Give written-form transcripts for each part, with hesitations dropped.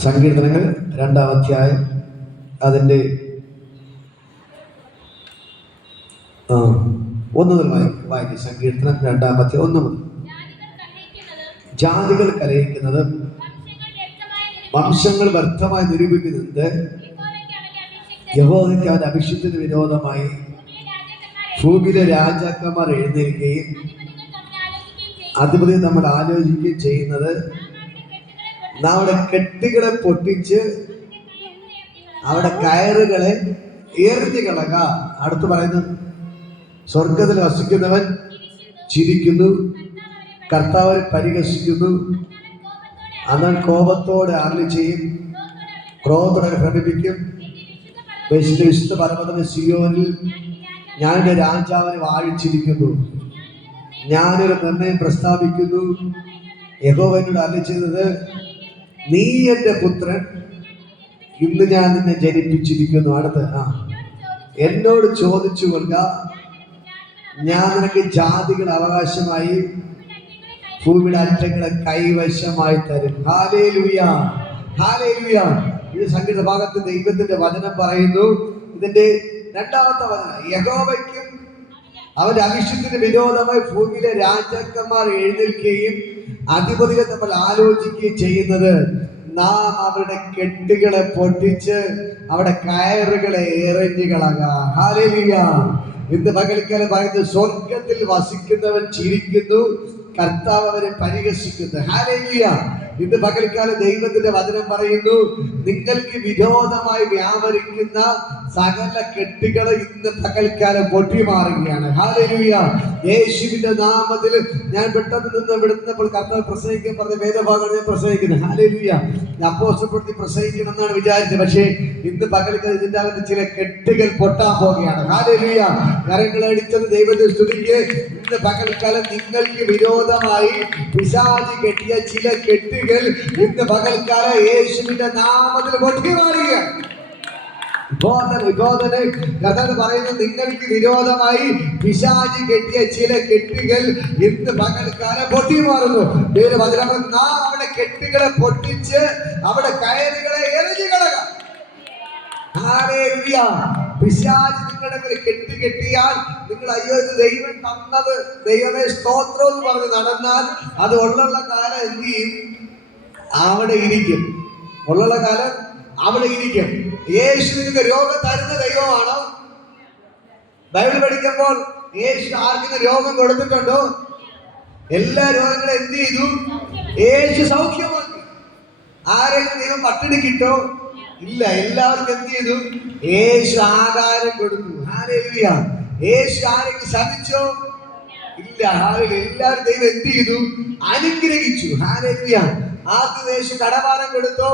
സങ്കീർത്തനങ്ങൾ 2-ാം അധ്യായം അതിൻ്റെ 1 മുതൽ വായിക്കും. സങ്കീർത്തനം 2-ാം അധ്യായം 1 മുതൽ. ജാതികൾ കലഹിക്കുന്നത്, വംശങ്ങൾ വ്യർത്ഥമായി നിരൂപിക്കുന്നത്, യഹോവയ്ക്ക് അവന്റെ അഭിഷിക്തന് വിരോധമായി ഭൂമിയിലെ രാജാക്കന്മാർ എഴുന്നേൽക്കുകയും അധിപതി നമ്മൾ ആലോചിക്കുകയും ചെയ്യുന്നത്, നാം അവിടെ കെട്ടുകളെ പൊട്ടിച്ച് അവിടെ കയറുകളെ എറിഞ്ഞു കളക. അടുത്ത് പറയുന്നു, സ്വർഗത്തിൽ വസിക്കുന്നവൻ ചിരിക്കുന്നു, കർത്താവ് പരിഹസിക്കുന്നു, അവൻ കോപത്തോടെ അരുളി ചെയ്യും, ക്രോധത്തോടെ ഭ്രമിപ്പിക്കും. വിശുദ്ധ പർവ്വതമായ സിയോനിൽ ഞാൻ എൻ്റെ രാജാവിനെ വാഴിച്ചിരിക്കുന്നു, ഞാനൊരു നിർണയം പ്രസ്താവിക്കുന്നു. യഹോവ എന്നോട് അരുളി ചെയ്തത്, നീ എൻ്റെ പുത്രൻ, ഇന്ന് ഞാൻ നിന്നെ ജനിപ്പിച്ചിരിക്കുന്നു. അടുത്ത് എന്നോട് ചോദിച്ചു കൊള്ളുക, ഞാൻ നിനക്ക് ജാതികൾ അവകാശമായി ഭൂമിയുടെ അറ്റങ്ങളെ കൈവശമായി തരും. Hallelujah, hallelujah. ഇത് സംഗീത ഭാഗത്ത് ദൈവത്തിന്റെ വചനം പറയുന്നു. ഇതിന്റെ 2-ാമത്തെ വചനം, യഹോവയ്ക്കും അവന്റെ അഭിഷിക്തന് വിരോധമായി ഭൂമിയിലെ രാജാക്കന്മാർ എഴുന്നേൽക്കുകയും അധിപതികൾ നമ്മൾ ആലോചിക്കുകയും ചെയ്യുന്നത്, നാം അവരുടെ കെട്ടുകളെ പൊട്ടിച്ച് അവിടെ കയറുകളെ എറിഞ്ഞു കളക. ഹല്ലേലൂയ. ഇന്ന് പകൽക്കാലം പറയുന്നത്, സ്വർഗത്തിൽ വസിക്കുന്നവൻ ചിരിക്കുന്നു, കർത്താവ് അവരെ പരിഹസിക്കുന്നു. ഹല്ലേലൂയ. ഇന്ന് പകൽക്കാലം ദൈവത്തിന്റെ വചനം പറയുന്നു, നിങ്ങൾക്ക് വിരോധമായി വ്യാപരിക്കുന്ന സകല കെട്ടുകളെ ഇന്ന് പകൽക്കാലം പൊട്ടി മാറുകയാണ്. ഹല്ലേലൂയ. യേശുവിന്റെ നാമത്തിൽ ഞാൻ പെട്ടെന്ന് നിന്ന് വിടുന്നപ്പോൾ കർത്താവ് പ്രസംഗിക്കാൻ പറഞ്ഞ വേദഭാഗമാണ് ഞാൻ പ്രസംഗിക്കുന്നത്. ഹല്ലേലൂയ. അപ്പോസ്തലപ്രവൃത്തി പ്രസംഗിക്കണം എന്നാണ് വിചാരിച്ചത്. പക്ഷേ ഇന്ന് പകൽക്കാലം ഇതിന്റെ അകത്ത് ചില കെട്ടുകൾ പൊട്ടാൻ പോവുകയാണ്. ഹല്ലേലൂയ. കരങ്ങളടിച്ചത് ദൈവത്തെ സ്തുതിക്ക്. ഇന്ന് പകൽക്കാലം നിങ്ങൾക്ക് വിരോധമായി പിശാച് കെട്ടിയ ചില കെട്ടുകൾ ഇന്ന് പകൽക്കാലം യേശുവിന്റെ നാമത്തിൽ പൊട്ടി മാറുകയാണ്. കർത്താവ് പറയുന്നു, നിങ്ങൾക്ക് വിരോധമായി പിശാച് കെട്ടിയ ചില കെട്ടുകൾ ഇന്ന് പകൽക്കാലം പൊട്ടി മാറുന്നു. നാം അവിടെ കെട്ടുകളെ പൊട്ടിച്ച് അവിടെ കയറുകളെ എറിഞ്ഞു കളക. ഹല്ലേലൂയ. പിശാച് നിങ്ങളുടെ മേൽ കെട്ടിയാൽ നിങ്ങൾ, അയ്യോ ഇത് ദൈവം തന്നത്, ദൈവമേ സ്തോത്രം എന്ന് പറഞ്ഞ് നടന്നാൽ അത് ഉള്ള കാലം എന്ത് ചെയ്യും? അവിടെ ഇരിക്കും. ഉള്ള കാലം അവിടെ ഇരിക്കും. യേശു നിങ്ങൾക്ക് രോഗം തരുന്ന ദൈവമാണോ? ബൈബിൾ പഠിക്കുമ്പോൾ യേശു ആർക്കും രോഗം കൊടുത്തിട്ടുണ്ടോ? എല്ലാ രോഗങ്ങളും എന്ത് ചെയ്തു? യേശു സൗഖ്യമാക്കി. ആരെങ്കിലും ദൈവം പട്ടിണി കിട്ടോ? ഇല്ല. എല്ലാവർക്കും എന്ത് ചെയ്തു? യേശു ആഹാരം കൊടുത്തു. ഹല്ലേലൂയ. യേശു ആരെങ്കിലും ശപിച്ചോ? ഇല്ല. ഹല്ലേലൂയ. എല്ലാവരും ദൈവം എന്ത് ചെയ്തു? അനുഗ്രഹിച്ചു. ഹല്ലേലൂയ. ആദ്യം യേശു കടഭാരം കൊടുത്തോ?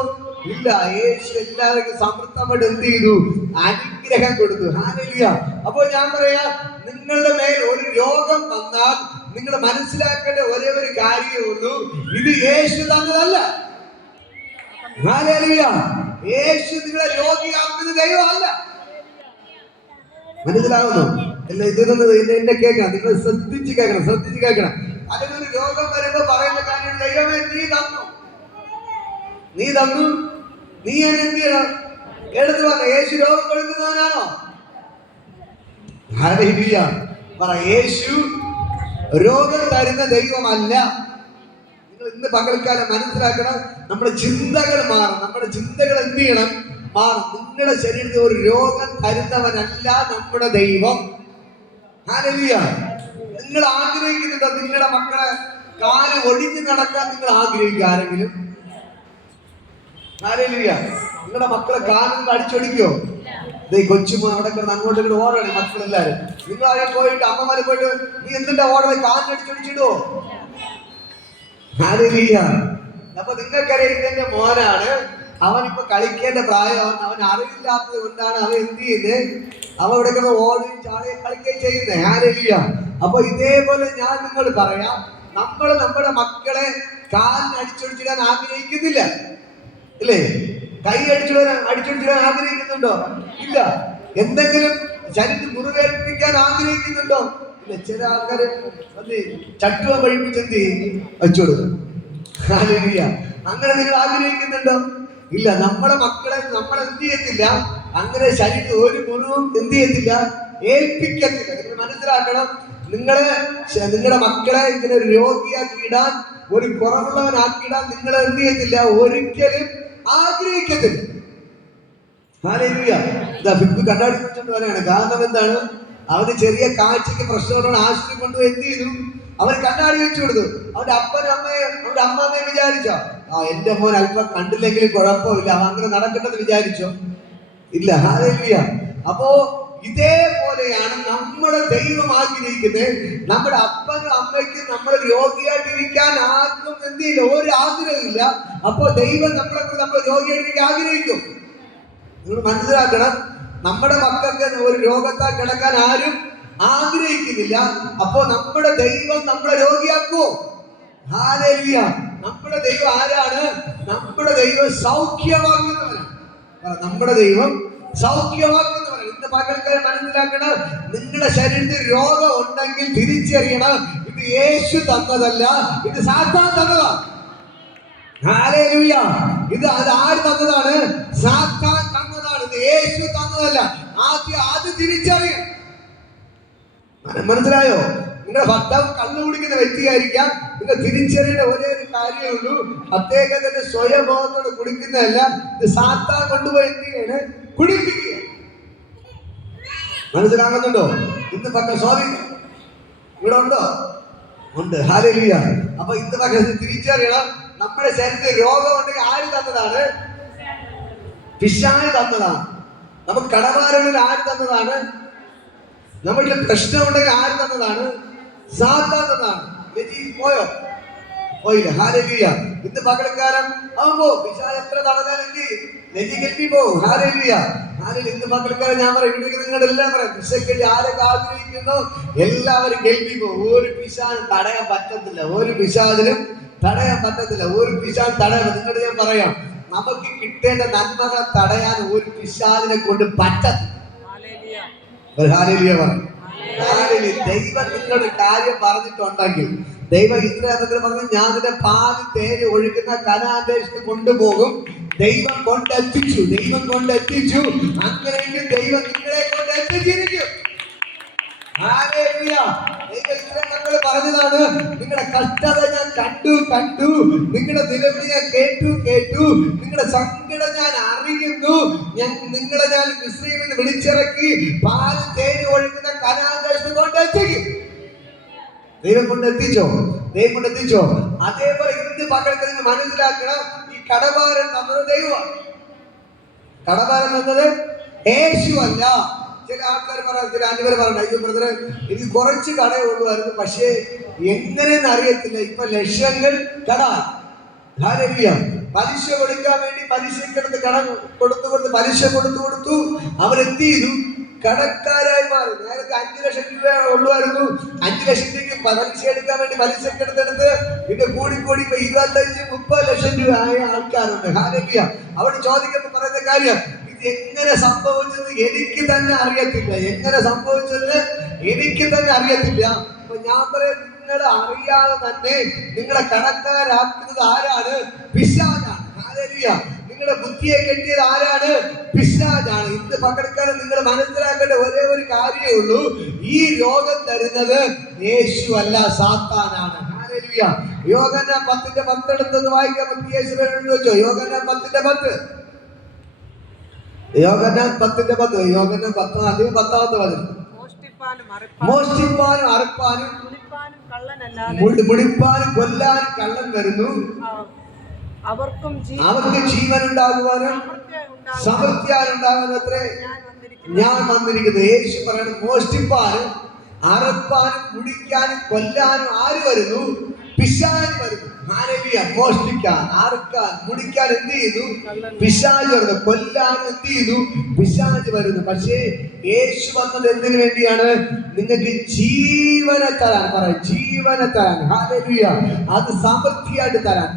ഇല്ല. യേശു എല്ലാവർക്കും സമൃദ്ധമായിട്ട് എന്ത് ചെയ്തു? അനുഗ്രഹം കൊടുത്തു. ഹല്ലേലൂയ. അപ്പോൾ ഞാൻ പറയാ, നിങ്ങളുടെ മേൽ ഒരു രോഗം വന്നാൽ നിങ്ങൾ മനസ്സിലാക്കേണ്ട ഒരേ ഒരു കാര്യമേ ഉള്ളൂ, ഇത് യേശു തന്നതല്ല. ഹല്ലേലൂയ. യേശു നിങ്ങളെ രോഗിയാക്കുന്ന ദൈവമല്ല. മനസ്സിലാവുന്നു? അല്ല, ഇതൊന്നും എന്നെ കേൾക്കണം, നിങ്ങൾ ശ്രദ്ധിച്ച് കേൾക്കണം. അതിനൊരു രോഗം വരുമ്പോ പറയുന്ന കാര്യം, ദൈവമേ നീ തന്നു, നീ എന്ത് ചെയ്യണം? എടുത്തു വന്ന യേശു രോഗം കൊടുക്കുന്നവനാണോ? ഹല്ലേലൂയ. പറ, യേശു രോഗം തരുന്ന ദൈവമല്ല. നിങ്ങൾ ഇന്ന് പകൽക്കാലം മനസ്സിലാക്കണം, നമ്മുടെ ചിന്തകൾ മാറും. നമ്മുടെ ചിന്തകൾ എന്ത് ചെയ്യണം? മാറും. നിങ്ങളുടെ ശരീരത്തിൽ ഒരു രോഗം തരുന്നവനല്ല നമ്മുടെ ദൈവം. ഹല്ലേലൂയ. നിങ്ങൾ ആഗ്രഹിക്കുന്നുണ്ടോ നിങ്ങളുടെ മക്കളെ കാല് ഒടിഞ്ഞു നടക്കാൻ? നിങ്ങൾ ആഗ്രഹിക്കുക ആരെങ്കിലും? ഹല്ലേലൂയ. നിങ്ങളുടെ മക്കളെ കാലിൽ അടിച്ചൊടിക്കോ? കൊച്ചുമോ അവിടെ കിടന്ന് അങ്ങോട്ട് ഇങ്ങോട്ട് ഓടണേ മക്കളെല്ലാരും. നിങ്ങൾ അവിടെ പോയിട്ട് അമ്മമാരെ പോയിട്ട് നീ എന്തിന്റെ ഓടണേ? കാലിൽ അടിച്ചൊടിച്ചിടോ? ഹല്ലേലൂയ. അപ്പൊ നിങ്ങൾക്കറിയാം, ഇതെന്റെ മോനാണ്, അവനിപ്പോ കളിക്കേണ്ട പ്രായമാണ്, അവൻ അറിവില്ലാത്തത് കൊണ്ടാണ് അവൻ എന്ത് ചെയ്യുന്നത്? അവൻ ഇവിടെ കിടന്ന് ഓടി ചാടി കളിക്കുകയും ചെയ്യുന്നത്. ഹല്ലേലൂയ. അപ്പൊ ഇതേപോലെ ഞാൻ നിങ്ങൾ പറയാം, നമ്മൾ നമ്മുടെ മക്കളെ കാലിന് അടിച്ചൊടിച്ചിടാൻ ആഗ്രഹിക്കുന്നില്ല, ഇല്ലേ? കൈ അടിച്ചൊടിച്ചിടാൻ ആഗ്രഹിക്കുന്നുണ്ടോ? ഇല്ല. എന്തെങ്കിലും ശരീരത്തിൽ മുറിവേൽപ്പിക്കാൻ ആഗ്രഹിക്കുന്നുണ്ടോ? ഇല്ല. ചില ആൾക്കാര് ചട്ടുവ കഴിപ്പിച്ചെന്ത് വെച്ചു കൊടുക്കും. ഹല്ലേലൂയ. അങ്ങനെ നിങ്ങൾ ആഗ്രഹിക്കുന്നുണ്ടോ? ഇല്ല. നമ്മളെ മക്കളെ നമ്മൾ എന്ത് ചെയ്യത്തില്ല, അങ്ങനെ ശരീരത്തിൽ ഒരു മുറിവും എന്ത് ചെയ്യത്തില്ല, ഏൽപ്പിക്കത്തില്ല. നിങ്ങൾ മനസ്സിലാക്കണം, നിങ്ങളുടെ മക്കളെ ഇങ്ങനെ ഒരു രോഗിയാക്കി ഇടാൻ, ഒരു കുറവുള്ളവനാക്കിയിടാൻ നിങ്ങൾ എന്ത് ചെയ്യത്തില്ല, ഒരിക്കലും ആഗ്രഹിക്കത്തില്ല. ഹല്ലേലൂയ. ഇതാ ഫിലിപ്പ് കണ്ണാടി വെച്ചോണ്ട് പറയാണ്. കാരണം എന്താണ്? അവന് ചെറിയ കാഴ്ചക്ക് പ്രശ്നമുള്ള ആശുപത്രി കൊണ്ടുപോയി എന്ത് ചെയ്തു, അവൻ കണ്ണാടി വെച്ചു കൊടുത്തു. അവന്റെ അമ്മമ്മയെ വിചാരിച്ചോ, എന്റെ മോൻ അല്പം കണ്ടില്ലെങ്കിലും കുഴപ്പമില്ല, അവൻ അങ്ങനെ നടക്കട്ടെന്ന് വിചാരിച്ചോ? ഇല്ല. ഹല്ലേലൂയ. അപ്പോ ഇതേപോലെയാണ് നമ്മുടെ ദൈവം ആഗ്രഹിക്കുന്നത്. നമ്മുടെ അപ്പനും അമ്മയ്ക്കും നമ്മൾ രോഗിയായിട്ടിരിക്കാൻ ആർക്കും എന്ത് ചെയ്യില്ല, ഒരു ആഗ്രഹമില്ല. അപ്പോ ദൈവം നമ്മൾ രോഗിയായിട്ടിരിക്കാൻ ആഗ്രഹിക്കും. നിങ്ങൾ മനസ്സിലാക്കണം, നമ്മുടെ മക്കൾക്ക് ഒരു രോഗത്താൽ കിടക്കാൻ ആരും ആഗ്രഹിക്കുന്നില്ല. അപ്പോ നമ്മുടെ ദൈവം നമ്മളെ രോഗിയാക്കുമോ? ഹല്ലേലൂയ. നമ്മുടെ ദൈവം ആരാണ്? നമ്മുടെ ദൈവം സൗഖ്യമാക്കുന്നവനാണ്. നമ്മുടെ ദൈവം സൗഖ്യമാക്കുന്നവനാണ്. ഇന്ന് പകൽക്കാരൻ മനസ്സിലാക്കണം, നിങ്ങളുടെ ശരീരത്തിൽ രോഗം ഉണ്ടെങ്കിൽ തിരിച്ചറിയണം, ഇത് യേശു തന്നതല്ല, ഇത് സാത്താൻ തന്നതാണ്. ഹല്ലേലൂയ. ഇത് ആര് തന്നതാണ്? സാത്താൻ തന്നതാണ്. ഇത് യേശു തന്നതല്ല. ആദ്യം തിരിച്ചറിയണം. മനസ്സിലായോ? നിങ്ങളുടെ ഭർത്താവ് കള്ളു കുടിക്കുന്ന വ്യക്തിയായിരിക്കാം. നിങ്ങൾ തിരിച്ചറിയേണ്ട ഒരേ ഒരു കാര്യമേ ഉള്ളൂ, അദ്ദേഹത്തിന്റെ സ്വയബോധത്തോട് കുടിക്കുന്നതല്ല, ഇത് സാത്താൻ കൊണ്ടുപോയി എന്ത് ചെയ്യാണ്, കുടിപ്പിക്കുക. മനസ്സിലാകുന്നുണ്ടോ? ഇന്ന് പക്ക സ്വാമി ഇവിടെ ഉണ്ടോ? ഉണ്ട്. ഹല്ലേലൂയ. അപ്പൊ ഇന്ന് പക്ക തിരിച്ചറിയണം, നമ്മുടെ ശരീരത്തിൽ രോഗം ഉണ്ടെങ്കിൽ ആര് തന്നതാണ്? പിശാച് തന്നതാണ്. നമുക്ക് കടഭാരങ്ങളിൽ ആര് തന്നതാണ്? നമ്മളുടെ പ്രശ്നമുണ്ടെങ്കിൽ ആര് തന്നതാണ്? സാത്താൻ തന്നതാണ്. പോയോ? പോയില്ല. ഹല്ലേലൂയ. ഇന്ന് പകൽക്കാലം ആവുമ്പോ പിശാച് എത്ര തടഞ്ഞാലെങ്കിൽ നെഞ്ചി പോകും. ഹല്ലേലൂയ. ഇന്ന് പകൽക്കാലം ഞാൻ പറയും, ഇവിടെ നിങ്ങളെല്ലാം പറയാം, പിശാച് ആരൊക്കെ ആഗ്രഹിക്കുന്നു എല്ലാവരും കേൾവി പോകും. ഒരു പിശാചിനും തടയാൻ പറ്റത്തില്ല. ഒരു പിശാചിനും തടയാൻ പറ്റത്തില്ല. ഒരു പിശാച് തടയാൻ. നിങ്ങളുടെ ഞാൻ പറയാം, നമുക്ക് കിട്ടേണ്ട നന്മകൾ തടയാൻ ഒരു പിശാചിനെ കൊണ്ട് പറ്റത്തില്ല. ഹല്ലേലൂയ പറയും. ദൈവം നിങ്ങളുടെ കാര്യം പറഞ്ഞിട്ടുണ്ടെങ്കിൽ, ദൈവം ഇസ്രായേലിൽ പറഞ്ഞു, ഞാൻ നിന്റെ പാതി തേര് ഒഴുകുന്ന കനാൻ ദേശത്ത് കൊണ്ടുപോകും. ദൈവം കൊണ്ടെത്തിച്ചു. അങ്ങനെയെങ്കിൽ ദൈവം നിങ്ങളെ കൊണ്ട് എത്തിച്ചിരിക്കും. ഹല്ലേലൂയ. നിങ്ങൾ പറഞ്ഞതാണ്, നിങ്ങളുടെ കഷ്ടത ഞാൻ കണ്ടു, നിങ്ങളുടെ നിലവിളി ഞാൻ കേട്ടു, നിങ്ങളുടെ സങ്കടം ഞാൻ അറിയുന്നു. നിങ്ങളെ ഞാൻ മിസ്രയീമിൽ നിന്ന് വിളിച്ചിറക്കി പാല് തേന് ഒഴുകുന്ന കനാൻ ദേശത്ത് കൊണ്ടെത്തിക്കും. ദൈവം കൊണ്ടെത്തിച്ചോ? അതേപോലെ ഇന്ന് പകൽക്ക് നിങ്ങൾ മനസ്സിലാക്കണം, ഈ കടഭാരം തന്നത് ദൈവമാണ്. കടഭാരം തന്നത് യേശു അല്ല. ചില ആൾക്കാർ പറയാം, ചില അന്യവർ പറയണ്ട, അയ്യോ ബ്രദറെ, എനിക്ക് കുറച്ച് കടയേ ഉള്ളുവായിരുന്നു, പക്ഷേ എങ്ങനെയെന്ന് അറിയത്തില്ല, ഇപ്പൊ ലക്ഷങ്ങൾ കട. ഹല്ലേലൂയ. പലിശ കൊടുക്കാൻ വേണ്ടി പലിശക്കെടുത്ത് കട കൊടുത്ത് പലിശ കൊടുത്തു അവരെന്ത് ചെയ്തു, കടക്കാരായി മാറി. നേരത്തെ 5 ലക്ഷം രൂപ ഉള്ളുവായിരുന്നു, 5 ലക്ഷം രൂപയ്ക്ക് പലിശ എടുക്കാൻ വേണ്ടി പലിശക്കെടുത്തെടുത്ത് പിന്നെ കൂടി ഇപ്പൊ 25-30 ലക്ഷം രൂപ ആയ ആൾക്കാരുണ്ട്. ഹല്ലേലൂയ. അവിടെ ചോദിക്കുമ്പോൾ പറയുന്ന കാര്യം, എങ്ങനെ സംഭവിച്ചത് എനിക്ക് തന്നെ അറിയത്തില്ല. അപ്പൊ ഞാൻ പറയാം, നിങ്ങൾ അറിയാതെ തന്നെ നിങ്ങളെ കടക്കാരാക്കുന്നത് ആരാണ്? പിശാചാണ്. ഹല്ലേലൂയ. നിങ്ങളുടെ ബുദ്ധിയെ കെട്ടിയത് ആരാണ്? പിശാചാണ്. ഇന്ന് പകൽക്കാലം നിങ്ങൾ മനസ്സിലാക്കേണ്ട ഒരേ ഒരു കാര്യമേ ഉള്ളൂ, ഈ രോഗം തരുന്നത് യേശു അല്ല, സാത്താനാണ്. ഹല്ലേലൂയ. യോഹന്നാൻ 10:10 എടുത്തെന്ന് വായിക്കാൻ പറ്റിയ വെച്ചോ. യോഹന്നാൻ 10:10. യോഹന്നാൻ 10:10. യോഹന്നാൻ 10:10 വചനം. മോഷ്ടിപ്പാനും അറുപ്പാനും മുടിപ്പാനും കൊല്ലാനും കള്ളൻ വരുന്നു, അവർക്ക് ജീവൻ ഉണ്ടാകുവാനും സമൃദ്ധിയാലുണ്ടാകാനും അത്രേ ഞാൻ വന്നിരിക്കുന്നത്. യേശു പറയണം, മോഷ്ടിപ്പാനും അറുപ്പാനും മുടിക്കാനും കൊല്ലാനും ആര് വരുന്നു? പിശാച് വരുന്നു. ഹല്ലേലൂയ. മോഷ്ടിക്കാൻ, അറുക്കാൻ, മുടിക്കാൻ എന്ത് ചെയ്തു? പിശാച് വരുന്നു. കൊല്ലാൻ എന്ത് ചെയ്തു? പിശാച് വരുന്നു. പക്ഷേ യേശു വന്നത് എന്തിനു വേണ്ടിയാണ്? നിങ്ങൾക്ക് ജീവനെ തരാൻ. ജീവനെ തരാൻ. ഹല്ലേലൂയ. അത് സമൃദ്ധിയായിട്ട് തരാൻ.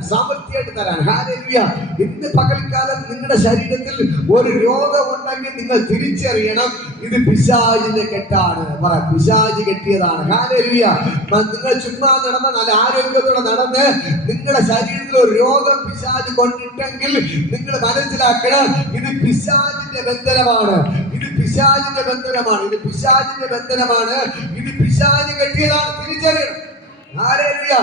ഹല്ലേലൂയ. ഇന്ന് പകൽക്കാലം നിങ്ങളുടെ ശരീരത്തിൽ ഒരു രോഗമുണ്ടെങ്കിൽ നിങ്ങൾ തിരിച്ചറിയണം, ഇത് പിശാചിന്റെ കെട്ടാണ്. പിശാച് കെട്ടിയതാണ്. ഹല്ലേലൂയ. നിങ്ങൾ ചുമ്മാ നടന്ന നല്ല ആരോഗ്യത്തോടെ നടന്ന് നിങ്ങളുടെ ശരീരത്തിൽ ഒരു രോഗം പിശാച് കൊണ്ടിട്ടെങ്കിൽ നിങ്ങൾ മനസ്സിലാക്കണം, ഇത് പിശാചിന്റെ ബന്ധനമാണ്, ഇത് പിശാചിന്റെ ബന്ധനമാണ്, ഇത് പിശാചിന്റെ ബന്ധനമാണ്, ഇത് പിശാച് കെട്ടിയതാണ്. തിരിച്ചറിയണം. ഹല്ലേലൂയ.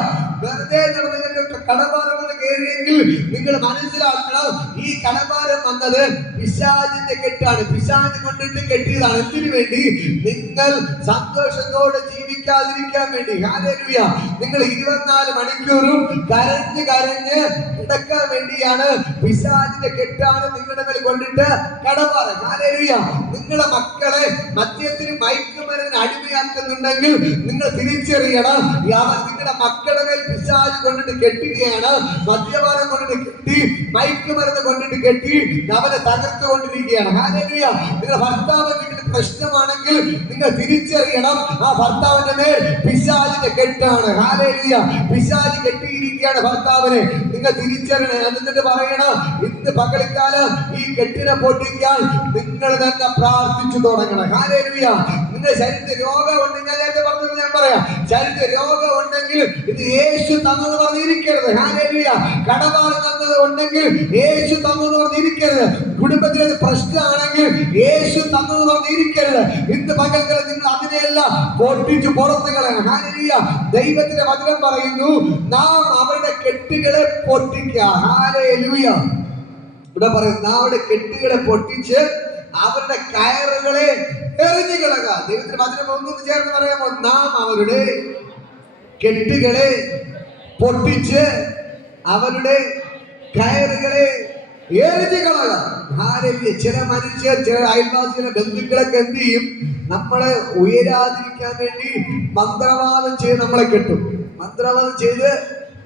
വെറുതെ നിങ്ങൾക്ക് കടഭാരം കയറിയെങ്കിൽ നിങ്ങൾ മനസ്സിലാക്കണം, ഈ കടഭാരം വന്നത് പിശാചിന്റെ കെട്ടാണ്, പിശാച് കൊണ്ടിട്ട് കെട്ടിയതാണ്. എന്തിനു വേണ്ടി? നിങ്ങൾ സന്തോഷത്തോടെ ജീവിക്കാതിരിക്കാൻ വേണ്ടി. ഹല്ലേലൂയ. നിങ്ങൾ 24 മണിക്കൂറും കരഞ്ഞ് കരഞ്ഞ് കിടക്കാൻ വേണ്ടിയാണ് പിശാചിന്റെ കെട്ടാണ് നിങ്ങളുടെ മേൽ കൊണ്ടിട്ട് കടഭാരം. ഹല്ലേലൂയ. നിങ്ങളുടെ മക്കളെ മദ്യത്തിന് മയക്കുമരുന്നിന് അടിമയാക്കുന്നുണ്ടെങ്കിൽ നിങ്ങൾ തിരിച്ചറിയണം, നിങ്ങളുടെ മക്കളുടെ മേൽ പിശാച് കൊണ്ടിട്ട് കെട്ടുകയാണ്. മദ്യപാനം കൊണ്ടിട്ട് കെട്ടി, മയക്കുമരുന്ന് കൊണ്ടിട്ട് കെട്ടി അവനെ തകർത്തുകൊണ്ടിരിക്കുകയാണ്. ഹല്ലേലൂയ. നിങ്ങളുടെ ഭർത്താവ് വീട്ടിൽ പ്രശ്നമാണെങ്കിൽ നിങ്ങൾ തിരിച്ചറിയണം, ആ ഭർത്താവിന്റെ മേൽ പിശാചിന്റെ കെട്ടാണ്. ഹല്ലേലൂയ. പിശാച് കെട്ടിയിരിക്കുകയാണ് ഭർത്താവിനെ. നിങ്ങൾ തിരിച്ചറിയണം. എന്നിട്ട് പറയണം, ഇന്ന് പകൽക്കാലം ഈ കെട്ടിനെ പൊട്ടിക്കാൻ നിങ്ങൾ തന്നെ പ്രാർത്ഥിച്ചു തുടങ്ങണം. ഹല്ലേലൂയ. നിങ്ങളുടെ ശരീരത്തിൽ രോഗമുണ്ട്, ഞാൻ നേരത്തെ പറഞ്ഞത് ഞാൻ പറയാം, ശരീരത്തിൽ രോഗമുണ്ടെങ്കിൽ ഇത് യേശു തന്നത് പറഞ്ഞിരിക്കരുത്. ഹല്ലേലൂയ. കടഭാരം തന്നത് ഉണ്ടെങ്കിൽ യേശു തന്നത് പറഞ്ഞിരിക്കരുത്. കുടുംബത്തിലെ പ്രശ്നമാണെങ്കിൽ യേശു തന്നത് പറഞ്ഞിരിക്കരുത്. ഇന്ന് പകൽക്കാലം നിങ്ങൾ അതിനെയെല്ലാം പൊട്ടിച്ചു പുറത്ത് കളയണം. ഹല്ലേലൂയ. ദൈവത്തിന്റെ വചനം പറയുന്നു, നാം അവരുടെ കെട്ടുകളെ പൊട്ടിക്കുക. ഹല്ലേലൂയ. ഇവിടെ പറയുന്നു, നാം അവരുടെ കെട്ടുകളെ പൊട്ടിച്ച് അവരുടെ കയറുകളെ എറിഞ്ഞു കളയുക. ദൈവത്തിന്റെ വചനം ഒന്നും ചേർന്ന് പറയാമോ? നാം അവരുടെ കെട്ടുകളെ പൊട്ടിച്ച് അവരുടെ കയറുകളെ എറിഞ്ഞു കളയുക. ഹല്ലേലൂയ. ചില മനുഷ്യർ, ചില അയൽവാസികളെ, ബന്ധുക്കളൊക്കെ എന്ത് ചെയ്യും? നമ്മളെ ഉയരാതിരിക്കാൻ വേണ്ടി മന്ത്രവാദം ചെയ്ത് നമ്മളെ കെട്ടും, മന്ത്രവാദം ചെയ്ത്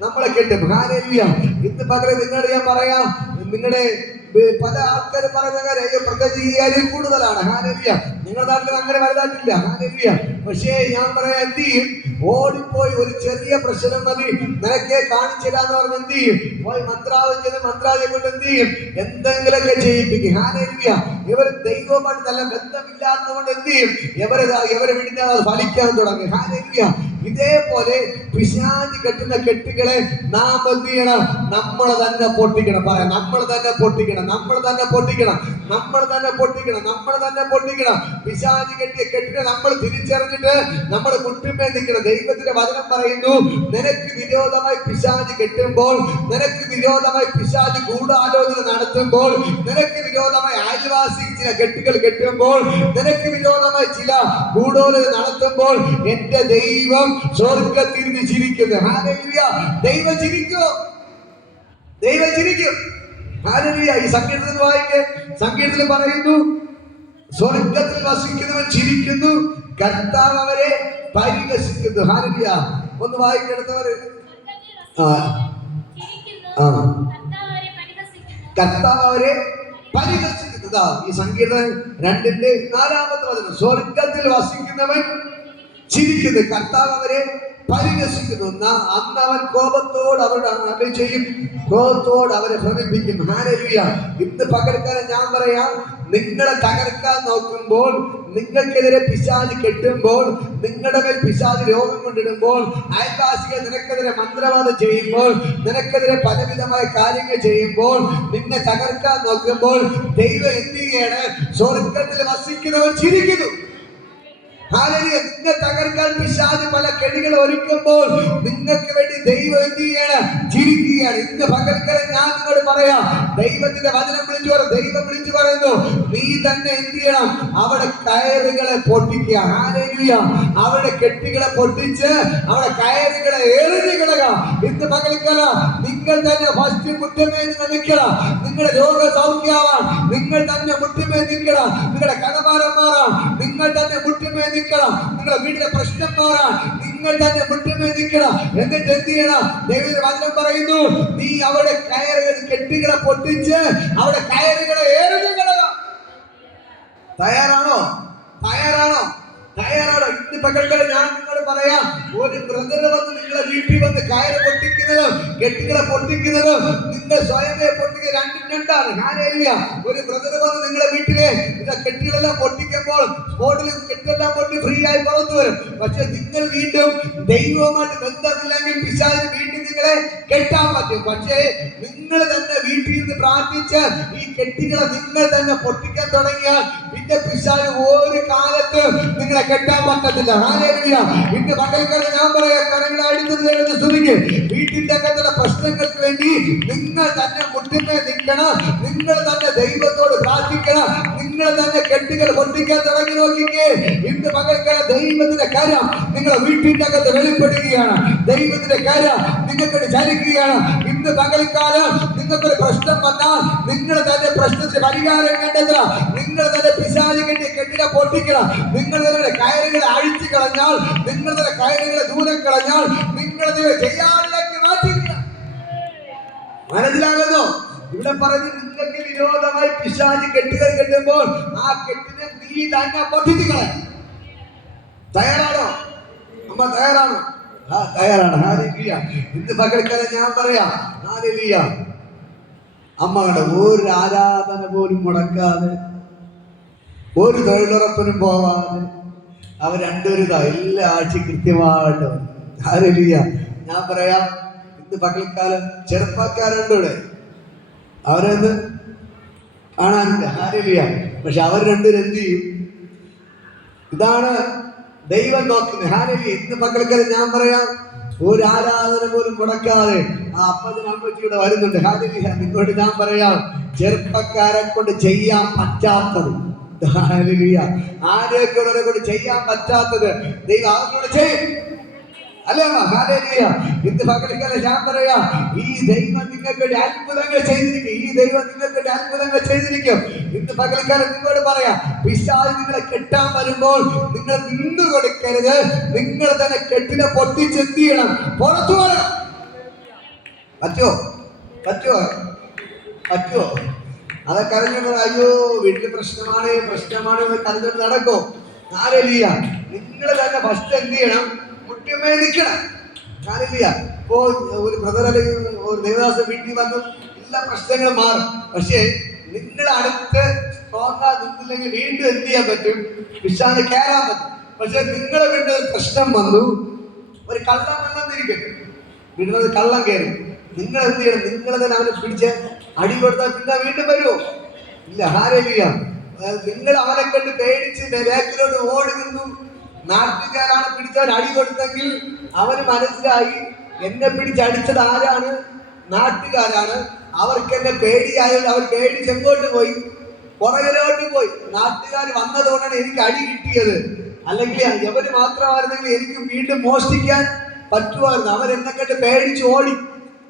നമ്മളെ കെട്ടും. ഹല്ലേലൂയ. ഇന്ന് പകരം നിങ്ങളുടെ ഞാൻ പറയാം, നിങ്ങളുടെ പല ആൾക്കാർ പറയുന്ന കാര്യം പ്രത്യേകിച്ച് ഈ കാര്യം കൂടുതലാണ്. ഹല്ലേലൂയ. നിങ്ങളുടെ നാട്ടിൽ അങ്ങനെ വലുതായിട്ടില്ല. ഹല്ലേലൂയ. പക്ഷേ ഞാൻ പറയാം, എന്ത് ചെയ്യും? ഓടിപ്പോയി ഒരു ചെറിയ പ്രശ്നം മതി, നിനക്കെ കാണിച്ചില്ലാന്ന് പറഞ്ഞ് എന്ത് ചെയ്യും? പോയി മന്ത്രാവം ചെയ്ത് മന്ത്രാവെ കൊണ്ട് എന്ത് ചെയ്യും? എന്തെങ്കിലുമൊക്കെ ചെയ്യിപ്പിക്കും. ഹല്ലേലൂയ. ഇവർ ദൈവവുമായിട്ട് നല്ല ബന്ധമില്ലാത്തതുകൊണ്ട് എന്ത് ചെയ്യും? ഇവരെ വിടുന്ന ഫലിക്കാൻ തുടങ്ങി. ഹല്ലേലൂയ. ഇതേപോലെ പിശാച് കെട്ടുന്ന കെട്ടുകളെ നാം എന്ത് ചെയ്യണം? നമ്മൾ തന്നെ പൊട്ടിക്കണം. പറയാം, നമ്മൾ തന്നെ പൊട്ടിക്കണം, നമ്മൾ തന്നെ പൊട്ടിക്കണം, നമ്മൾ തന്നെ പൊട്ടിക്കണം, നമ്മൾ തന്നെ പൊട്ടിക്കണം. പിശാച് കെട്ടിയ കെട്ടിനെ നമ്മൾ തിരിച്ചറിഞ്ഞിട്ട് നമ്മൾ മുട്ടുമേ നിൽക്കണം. ദൈവത്തിന്റെ വചനം പറയുന്നു, നിനക്ക് വിരോധമായി പിശാച് കെട്ടുമ്പോൾ, നിനക്ക് വിരോധമായി പിശാച് ഗൂഢാലോചന നടത്തുമ്പോൾ, നിനക്ക് വിരോധമായി അയൽവാസി ചില കെട്ടുകൾ കെട്ടുമ്പോൾ, നിനക്ക് വിരോധമായി ചില ഗൂഢാലോചന നടത്തുമ്പോൾ, എന്റെ ദൈവം സ്വർഗ്ഗത്തിൽ നിന്ന് ചിരിക്കുന്നു. ഹല്ലേലൂയ. ദൈവം ചിരിക്കും, ദൈവം ചിരിക്കും. ഹല്ലേലൂയ. ഈ സങ്കീർത്തനം വായിക്കേ. സങ്കീർത്തനം പറയുന്നു, സ്വർഗ്ഗത്തിൽ വസിക്കുന്നവൻ ചിരിക്കുന്നു, കർത്താവ് അവരെ പരിഹസിക്കുന്നു. ഹല്ലേലൂയ. ഒന്ന് വായിക്കെടുത്തവര്. കർത്താവ് അവരെ പരിഹസിക്കുന്നതാ. ഈ സങ്കീർത്തനം 2:4 വചനം. സ്വർഗ്ഗത്തിൽ വസിക്കുന്നവൻ ചിരിക്കുന്നു, കർത്താവ് അവരെ പരിഹസിക്കുന്നു. അന്ന് അവൻ കോപത്തോട് അവരുടെ ചെയ്യും, കോപത്തോട് അവരെ ഭ്രമിപ്പിക്കും. ഹല്ലേലൂയ. ഇന്ന് പകൽക്കാലം ഞാൻ പറയാം, നിങ്ങളെ തകർക്കാൻ നോക്കുമ്പോൾ, നിങ്ങൾക്കെതിരെ പിശാച് കെട്ടുമ്പോൾ, നിങ്ങളുടെ മേൽ പിശാച് രോഗം കൊണ്ടിടുമ്പോൾ, അയൽവാസികൾ നിനക്കെതിരെ മന്ത്രവാദം ചെയ്യുമ്പോൾ, നിനക്കെതിരെ പലവിധമായ കാര്യങ്ങൾ ചെയ്യുമ്പോൾ, നിന്നെ തകർക്കാൻ നോക്കുമ്പോൾ, ദൈവം എന്ത് ചെയ്യാണ്? സ്വർഗ്ഗത്തിൽ വസിക്കുന്നവൻ ചിരിക്കുന്നു. ഹല്ലേലൂയ. നിന്നെ തകർക്കാൻ പിശാച് പല കെണികൾ ഒരുക്കുമ്പോൾ നിങ്ങൾക്ക് വേണ്ടി ദൈവം എന്ത് ചെയ്യാണ്? ചിരിക്കുകയാണ്. ഇന്ന് പകൽക്കാലം ഞാൻ നിങ്ങളോട് പറയാം, ദൈവത്തിന്റെ വചനം ദൈവം വിളിച്ചു പറയുന്നു, നീ തന്നെ എന്ത് ചെയ്യണം? അവിടെ കയറുകളെ പൊട്ടിക്കുക. ഹല്ലേലൂയ. അവിടെ കെട്ടുകളെ പൊട്ടിച്ച് അവിടെ കയറുകളെ എറിഞ്ഞു കളയുക. ഇന്ന് പകൽക്കാലം നിങ്ങൾ തന്നെ ഫസ്റ്റ് മുട്ടുമേ നിങ്ങൾ നിൽക്കണം. നിങ്ങളുടെ രോഗസൗഖ്യമാവാൻ നിങ്ങൾ തന്നെ മുട്ടുമേ നിൽക്കണം. നിങ്ങളുടെ കടഭാരം മാറാൻ നിങ്ങൾ തന്നെ മുട്ടുമേ നിൽക്കണം. നിങ്ങളുടെ വീട്ടിലെ പ്രശ്നം മാറാൻ നിങ്ങൾ തന്നെ മുട്ടുമേ നിൽക്കണം. എന്നിട്ട് എന്ത് ചെയ്യണം? ദൈവത്തിന്റെ വചനം പറയുന്നു, നീ അവിടെ കയറുകൾ കെട്ടുകളെ പൊട്ടിച്ച് അവിടെ കയറുകളെ എറിഞ്ഞു കളയുക. തയ്യാറാണോ? തയ്യാറാണോ? തയ്യാറാണോ? ഇന്ന് പകൽക്കാലം ഞാൻ നിങ്ങളോട് പറയാം, ഒരു ബ്രദർ വന്ന് നിങ്ങളെ വീട്ടിൽ വന്ന് കയറ് പൊട്ടിക്കുന്നതും കെട്ടുകളെ പൊട്ടിക്കുന്നതും നിങ്ങൾ സ്വയമേ പൊട്ടിക്കുക രണ്ടും രണ്ടാണ്. ഹല്ലേലൂയ. ഒരു ബ്രദർ വന്ന് നിങ്ങളെ വീട്ടിലെ കെട്ടുകളെല്ലാം പൊട്ടിക്കുമ്പോൾ സ്പോട്ടിൽ കെട്ടെല്ലാം പൊട്ടി ഫ്രീ ആയി പുറത്തു വരും. പക്ഷെ നിങ്ങൾ വീണ്ടും ദൈവവുമായിട്ട് ബന്ധമില്ലെങ്കിൽ പിശാചിന് വീണ്ടും നിങ്ങളെ കെട്ടാൻ പറ്റും. പക്ഷേ നിങ്ങൾ തന്നെ വീട്ടിൽ നിന്ന് പ്രാർത്ഥിച്ച് ഈ കെട്ടുകളെ നിങ്ങൾ തന്നെ പൊട്ടിക്കാൻ തുടങ്ങിയാൽ പിന്നെ പിശാച് ഒരു കാലത്ത് നിങ്ങളെ കെട്ടാൻ പറ്റത്തില്ല. ഹല്ലേലൂയ. ഇന്ന് പകൽക്കാലം ഞാൻ പറയാം, കരങ്ങളെ അടിച്ചു സ്തുതിക്ക്. വീട്ടിന്റെ അകത്തുള്ള പ്രശ്നങ്ങൾക്ക് വേണ്ടി നിങ്ങൾ തന്നെ മുട്ടിന്മേൽ നിൽക്കണം. നിങ്ങൾ തന്നെ ദൈവത്തോട് പ്രാർത്ഥിക്കണം. നിങ്ങൾ തന്നെ കെട്ടുകൾ പൊട്ടിക്കാൻ തുടങ്ങി നോക്കിക്കേ. ഇന്ന് പകൽക്കാലം ദൈവത്തിന്റെ കരം നിങ്ങളെ വീട്ടിന്റെ അകത്ത് വെളിപ്പെടുകയാണ്. ദൈവത്തിന്റെ കരം നിങ്ങൾക്ക് ചലിക്കുകയാണ്. ഇന്ന് പകൽക്കാലം നിങ്ങൾക്കൊരു പ്രശ്നം വന്നാൽ നിങ്ങൾ തന്നെ പ്രശ്നത്തിന് പരിഹാരം കണ്ടെത്തണം. നിങ്ങൾ തന്നെ പിശാച് കെട്ടിനെ പൊട്ടിക്കണം. നിങ്ങൾ തന്നെ കയറുകളെ അഴിച്ചു കളഞ്ഞാൽ, നിങ്ങൾ തന്നെ കയറുകളെ ദൂരം കളഞ്ഞാൽ, നിങ്ങൾ ചെയ്യാനിലേക്ക് മാറ്റിക്കുക. മനസ്സിലാകുന്നു? ഇവിടെ പറഞ്ഞ് നിങ്ങൾക്ക് വിരോധമായി പിശാച് കെട്ടുകൾ കെട്ടുമ്പോൾ ആ കെട്ടിനെ നീ തന്നെ പൊട്ടിച്ചുകളെ. തയ്യാറാണോ? അമ്മ തയ്യാറാണോ? തയ്യാറാണ്. ഹല്ലേലൂയ. ഇന്ന് പകൽക്കാലം ഞാൻ പറയാം, ഹല്ലേലൂയ, അമ്മകളുടെ ഒരു ആരാധന പോലും മുടക്കാതെ, ഒരു തൊഴിലുറപ്പിനും പോവാതെ അവർ രണ്ടുപേരും എല്ലാ ആഴ്ചയും കൃത്യമായിട്ട് വന്നു. ഹല്ലേലൂയ. ഞാൻ പറയാം, ഇന്ന് പകൽക്കാലം ചെറുപ്പക്കാരുണ്ട് ഇവിടെ, അവരൊന്ന് കാണാനില്ല. ഹല്ലേലൂയ. പക്ഷെ അവർ രണ്ടുപേരും എന്ത് ചെയ്യും? ഇതാണ് ദൈവം നോക്കുന്നത്. ഹല്ലേലൂയ. ഇന്ന് പകൽക്കാലം ഞാൻ പറയാം, ഒരു ആരാധന പോലും മുടക്കാതെ ആ അപ്പനും അമ്മച്ചിയുടെ വരുന്നുണ്ട്. ഹല്ലേലൂയ. നിങ്ങളോട് ഞാൻ പറയാം, ചെറുപ്പക്കാരെ കൊണ്ട് ചെയ്യാൻ പറ്റാത്തത്, ഹല്ലേലൂയ, ആരോഗ്യമുള്ളവരെ കൊണ്ട് ചെയ്യാൻ പറ്റാത്തത് ദൈവം അവരോട് ചെയ്യും. അല്ലേ? ഹല്ലേലൂയ. ഇന്ന് പകൽക്കാലം ഞാൻ പറയാം, ഈ ദൈവം നിങ്ങൾക്ക് അത്ഭുതങ്ങൾ ചെയ്തിരിക്കും. ഈ ദൈവം നിങ്ങൾക്ക് അത്ഭുതങ്ങൾ ചെയ്തിരിക്കും. ഇന്ന് പകൽക്കാലം നിങ്ങളോട് പറയാം, പിശാച് നിങ്ങളെ കെട്ടാൻ വരുമ്പോൾ നിങ്ങൾ നിന്ന് കൊടുക്കരുത്. നിങ്ങൾ തന്നെ കെട്ടിനെ പൊട്ടിച്ചെന്ത് ചെയ്യണം? പുറത്തു വരണം. പറ്റുമോ? പറ്റുമോ? പറ്റുമോ? അതൊക്കെ അറിഞ്ഞു അയ്യോ വീട്ടിൽ പ്രശ്നമാണ് എന്ന് കരുതിട്ട് നടക്കോ? ഹല്ലേലൂയ. നിങ്ങൾ തന്നെ ഫസ്റ്റ് എന്ത് ചെയ്യണം? മുട്ടിമേ നിൽക്കണം. ഹല്ലേലൂയ. ഇപ്പോ ഒരു ബ്രദർ അല്ലെങ്കിൽ ഒരു ദേവദാസൻ വീട്ടിൽ വന്നു എല്ലാ പ്രശ്നങ്ങളും മാറും. പക്ഷേ നിങ്ങൾ അടുത്ത് സ്ട്രോങ് നിന്നില്ലെങ്കിൽ വീണ്ടും എന്ത് ചെയ്യാൻ പറ്റും? പിശാചിനെ കയറാൻ പറ്റും. പക്ഷെ നിങ്ങളെ വീട്ടിൽ പ്രശ്നം വന്നു, ഒരു കള്ളം വന്നിരിക്കട്ടെ, വീട്ടിൽ കള്ളം കയറി, നിങ്ങൾ എന്ത് ചെയ്യണം? നിങ്ങൾ തന്നെ അവനെ പിടിച്ച് അടി കൊടുത്താൽ പിന്നെ വീണ്ടും വരുമോ? ഇല്ല. ഹല്ലേലൂയ. നിങ്ങൾ അവനെ കണ്ട് പേടിച്ച് ബാക്കിലോട്ട് ഓടി നിന്നു. നാട്ടുകാരാണ് പിടിച്ചവൻ അടി കൊടുത്തെങ്കിൽ അവന് മനസ്സിലായി, എന്നെ പിടിച്ചടിച്ചത് ആരാണ്? നാട്ടുകാരാണ്. അവർക്ക് എന്നെ പേടിയായാലും അവർ പേടിച്ച് എങ്ങോട്ട് പോയി? പുറകിലോട്ട് പോയി. നാട്ടുകാർ വന്നതുകൊണ്ടാണ് എനിക്ക് അടി കിട്ടിയത്. അല്ലെങ്കിൽ എവര് മാത്രമായിരുന്നെങ്കിൽ എനിക്ക് വീണ്ടും മോഷ്ടിക്കാൻ പറ്റുമായിരുന്നു. അവരെന്നെ കണ്ട് പേടിച്ച് ഓടി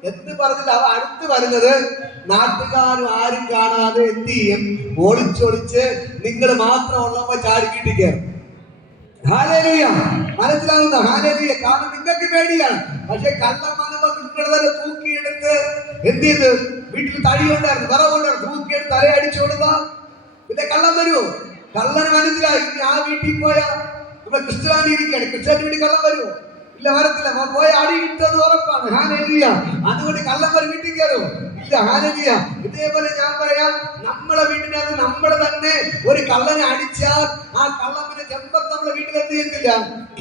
എന്ന് പറഞ്ഞിട്ട് അവ അടുത്ത് വരുന്നത് നാട്ടുകാരും ആരും കാണാതെ എന്ത് ചെയ്യും? ഒളിച്ചൊളിച്ച് നിങ്ങൾ മാത്രം ഉള്ളപ്പോ ചാടിക്കിട്ടി കയറും. ഹല്ലേലൂയ. മനസ്സിലാവുന്ന? ഹല്ലേലൂയ. കാരണം നിങ്ങൾക്ക് പേടിയാണ്. പക്ഷെ കള്ളം വന്നപ്പോ നിങ്ങൾ തന്നെ തൂക്കിയെടുത്ത് എന്ത് ചെയ്ത്? വീട്ടിൽ തടിയുണ്ടായിരുന്നു, വിറവുണ്ടായിരുന്നു, തൂക്കിയെടുത്ത് തലയടിച്ചു കൊടുത്താ പിന്നെ കള്ളം വരുമോ? കള്ളന് മനസ്സിലായി, ആ വീട്ടിൽ പോയാ നമ്മുടെ ക്രിസ്ത്യാനി ഇരിക്കുകയാണ്, ക്രിസ്ത്യാനി വീട്ടിൽ കള്ളം വരുമോ? ഇല്ല, വരത്തില്ല. പോയ അടി കിട്ടുന്നത് ഉറപ്പാണ്. ഹല്ലേലൂയ. അതുകൊണ്ട് കള്ളന്മാർ വീട്ടിൽ കയറുമോ? ഇല്ല. ഹല്ലേലൂയ. ഇതേപോലെ ഞാൻ പറയാം, നമ്മളെ വീട്ടിനകത്ത് നമ്മൾ തന്നെ ഒരു കള്ളനെ അടിച്ചാൽ ആ കള്ളന്റെ ചെമ്പത്ത് നമ്മളെ വീട്ടിൽ എന്ത് ചെയ്യത്തില്ല?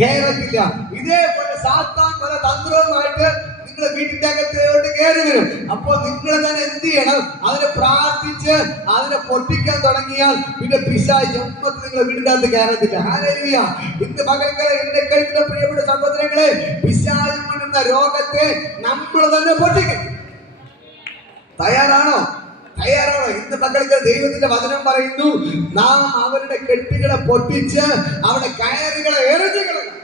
കയറത്തില്ല. ഇതേപോലെ സാത്താൻ പല തന്ത്രവുമായിട്ട് നിങ്ങളെ വീട്ടിന്റെ അകത്തോട്ട് കയറി വരും. അപ്പോൾ നിങ്ങൾ തന്നെ എന്ത് ചെയ്യണം? അതിനെ പ്രാർത്ഥിച്ച് അതിനെ പൊട്ടിക്കാൻ തുടങ്ങിയാൽ പിന്നെ പിശാച് ചെമ്പത്ത് നിങ്ങളെ വീടിന്റെ അകത്ത് കയറത്തില്ല. ഹല്ലേലൂയ. ഇന്ന് പകൽക്കാലം എന്റെ കഴുത്തിലെ പ്രിയപ്പെട്ട സഹോദരങ്ങളെ, പിശാച് കൊണ്ടുവരുന്ന രോഗത്തെ നമ്മൾ തന്നെ പൊട്ടിക്കും. തയ്യാറാണോ? തയ്യാറാണോ? ഇന്ന് പകൽക്ക് ദൈവത്തിന്റെ വചനം പറയുന്നു, നാം അവരുടെ കെട്ടുകളെ പൊട്ടിച്ച് അവരുടെ കയറുകളെ എറിഞ്ഞു കളയണം.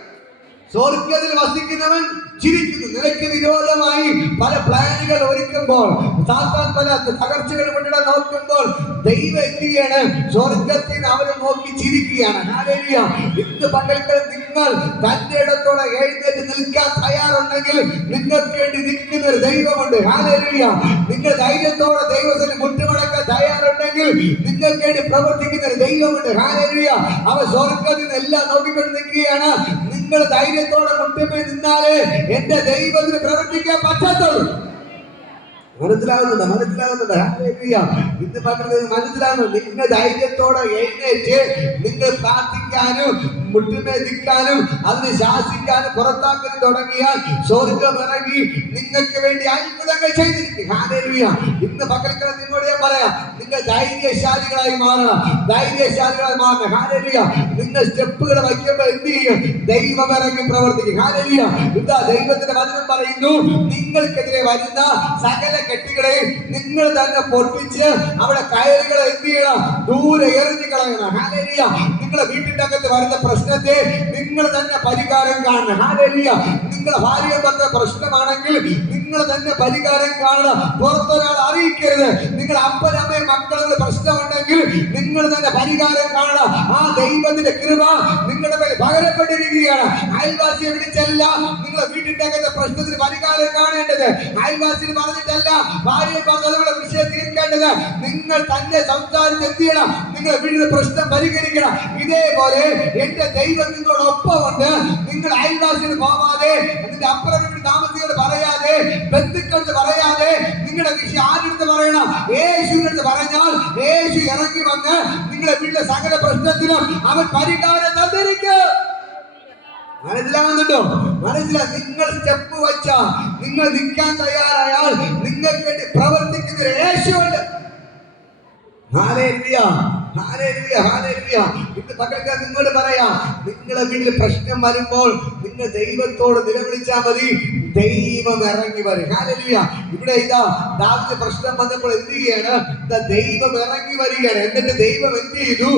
സ്വർഗ്ഗത്തിൽ വസിക്കുന്നവൻ ചിരിക്കുന്നു. നിനക്ക് വിരോധമായി പല പ്ലാനുകൾ ഒരുക്കുമ്പോൾ, സാത്താൻ പല തകർച്ചകൾ കൊണ്ടിടാൻ നോക്കുമ്പോൾ, ദൈവം എന്ത് ചെയ്യാണ്? സ്വർഗ്ഗത്തിൽ അവരെ നോക്കി ചിരിക്കുകയാണ്. ഹല്ലേലൂയ. ഇന്ന് പകൽക്കാലം നിങ്ങൾ തന്റെ ഇടത്തോടെ എഴുന്നേറ്റ് നിൽക്കാൻ തയ്യാറുണ്ടെങ്കിൽ നിങ്ങൾക്ക് വേണ്ടി നിൽക്കുന്ന ഒരു ദൈവമുണ്ട്. ഹല്ലേലൂയ. നിങ്ങൾ ധൈര്യത്തോടെ ദൈവത്തിന് മുട്ടുമടക്കാൻ തയ്യാറുണ്ടെങ്കിൽ നിങ്ങൾക്ക് വേണ്ടി പ്രവർത്തിക്കുന്ന ഒരു ദൈവമുണ്ട്. ഹല്ലേലൂയ. അവൻ സ്വർഗ്ഗത്തിൽ നിന്ന് എല്ലാം നോക്കിക്കൊണ്ട് നിൽക്കുകയാണ്. നിങ്ങൾ ധൈര്യത്തോടെ മുട്ടുമേ നിന്നാലേ എന്റെ ദൈവത്തിന് പ്രവർത്തിക്കാൻ പറ്റത്തുള്ളൂ. മനസ്സിലാകുന്നുണ്ട്, മനസ്സിലാകുന്നുണ്ട്. ഹല്ലേലൂയ. ഇന്ന് പകർന്നത് മനസ്സിലാകുന്നു. നിങ്ങൾ ധൈര്യത്തോടെ എഴുന്നേറ്റ് നിങ്ങൾ പ്രാർത്ഥിക്കാനും മുട്ടുമേദിക്കാനും അതിന് ശാസിക്കാനും പുറത്താക്കാനും തുടങ്ങിയാൽ സ്വർഗ്ഗം ഇറങ്ങി നിങ്ങൾക്ക് വേണ്ടി അത്ഭുതങ്ങൾ ചെയ്തിരിക്കും. ഹല്ലേലൂയ. ഇന്ന് പകൽക്കാലം നിങ്ങളോട് ഞാൻ പറയാം, നിങ്ങൾ ധൈര്യശാലികളായി മാറണം, ധൈര്യശാലികളായി മാറണം. ഹല്ലേലൂയ. നിങ്ങൾ സ്റ്റെപ്പുകൾ വയ്ക്കുമ്പോൾ എന്ത് ചെയ്യും? ദൈവം ഇറങ്ങി പ്രവർത്തിക്കും. ഹല്ലേലൂയ. ഇതാ ദൈവത്തിന്റെ വചനം പറയുന്നു, നിങ്ങൾക്കെതിരെ വരുന്ന സകല കെട്ടുകളെ നിങ്ങൾ തന്നെ പൊട്ടിച്ച് അവിടെ കയറുകളെ എന്ത് ചെയ്യണം? ദൂരെ എറിഞ്ഞു കളയണം. ഹല്ലേലൂയ. നിങ്ങളുടെ വീട്ടിന്റെ അകത്ത് വരുന്ന പ്രശ്നത്തെ നിങ്ങൾ തന്നെ പരിഹാരം കാണണം. ഹല്ലേലൂയ. നിങ്ങളുടെ ഭാര്യ ഭർത്ത പ്രശ്നമാണെങ്കിൽ നിങ്ങൾ തന്നെ പരിഹാരം കാണണം, പുറത്തൊരാൾ അറിയിക്കരുത്. നിങ്ങളുടെ അപ്പനമ്മയും മക്കളുടെ പ്രശ്നമുണ്ടെങ്കിൽ നിങ്ങൾ തന്നെ പരിഹാരം കാണണം. ആ ദൈവത്തിന്റെ കൃപ നിങ്ങളുടെ മേൽ പകരപ്പെട്ടിരിക്കുകയാണ്. അയൽവാസിയെ വിളിച്ചല്ല നിങ്ങളുടെ വീട്ടിന്റെ അകത്ത് പ്രശ്നത്തിന് പരിഹാരം കാണേണ്ടത്, അയൽവാസിന് പറഞ്ഞിട്ടല്ല ഭാര്യ പറഞ്ഞതുപോലെ വിഷയം തീർക്കേണ്ടത്. നിങ്ങൾ തന്നെ സംസാരിച്ച് എന്ത് ചെയ്യണം? നിങ്ങളുടെ വീട്ടിലെ പ്രശ്നം പരിഹരിക്കണം. ഇതേപോലെ എന്റെ ദൈവം നിങ്ങളോടൊപ്പം ഉണ്ട്. നിങ്ങൾ അയൽവാസിന് പോവാതെ, അതിന്റെ അപ്പുറം വീട്ടിൽ താമസികളോട് പറയാതെ, ബന്ധുക്കളോട് പറയാതെ നിങ്ങളുടെ വിഷയം ആരുടെ പറയണം? യേശുവിന്റെ അടുത്ത് പറഞ്ഞാൽ യേശു ഇറങ്ങി വന്ന് നിങ്ങളുടെ വീട്ടിലെ സകല പ്രശ്നത്തിനും അവൻ പരിഹാരം തന്നിരിക്കും. മനസ്സിലാവുന്നുണ്ടോ? നിങ്ങൾ സ്റ്റെപ്പ് വെച്ചാൽ, നിങ്ങൾ നിൽക്കാൻ തയ്യാറായാൽ നിങ്ങൾക്ക് വേണ്ടി പ്രവർത്തിക്കുന്ന യേശുവുണ്ട്. Hallelujah, hallelujah, hallelujah. ഇന്ന് പകൽക്കാലം നിങ്ങളോട് പറയാം, നിങ്ങളുടെ വീട്ടിൽ പ്രശ്നം വരുമ്പോൾ നിങ്ങൾ ദൈവത്തോട് നിലവിളിച്ചാൽ മതി, ദൈവം ഇറങ്ങി വരും. ഹല്ലേലൂയ. ഇവിടെ ഇതാ ദാവീദിന് പ്രശ്നം വന്നപ്പോൾ എന്ത് ചെയ്യാണ്? ദൈവം ഇറങ്ങി വരികയാണ്. എന്നിട്ട് ദൈവം എന്ത് ചെയ്തു?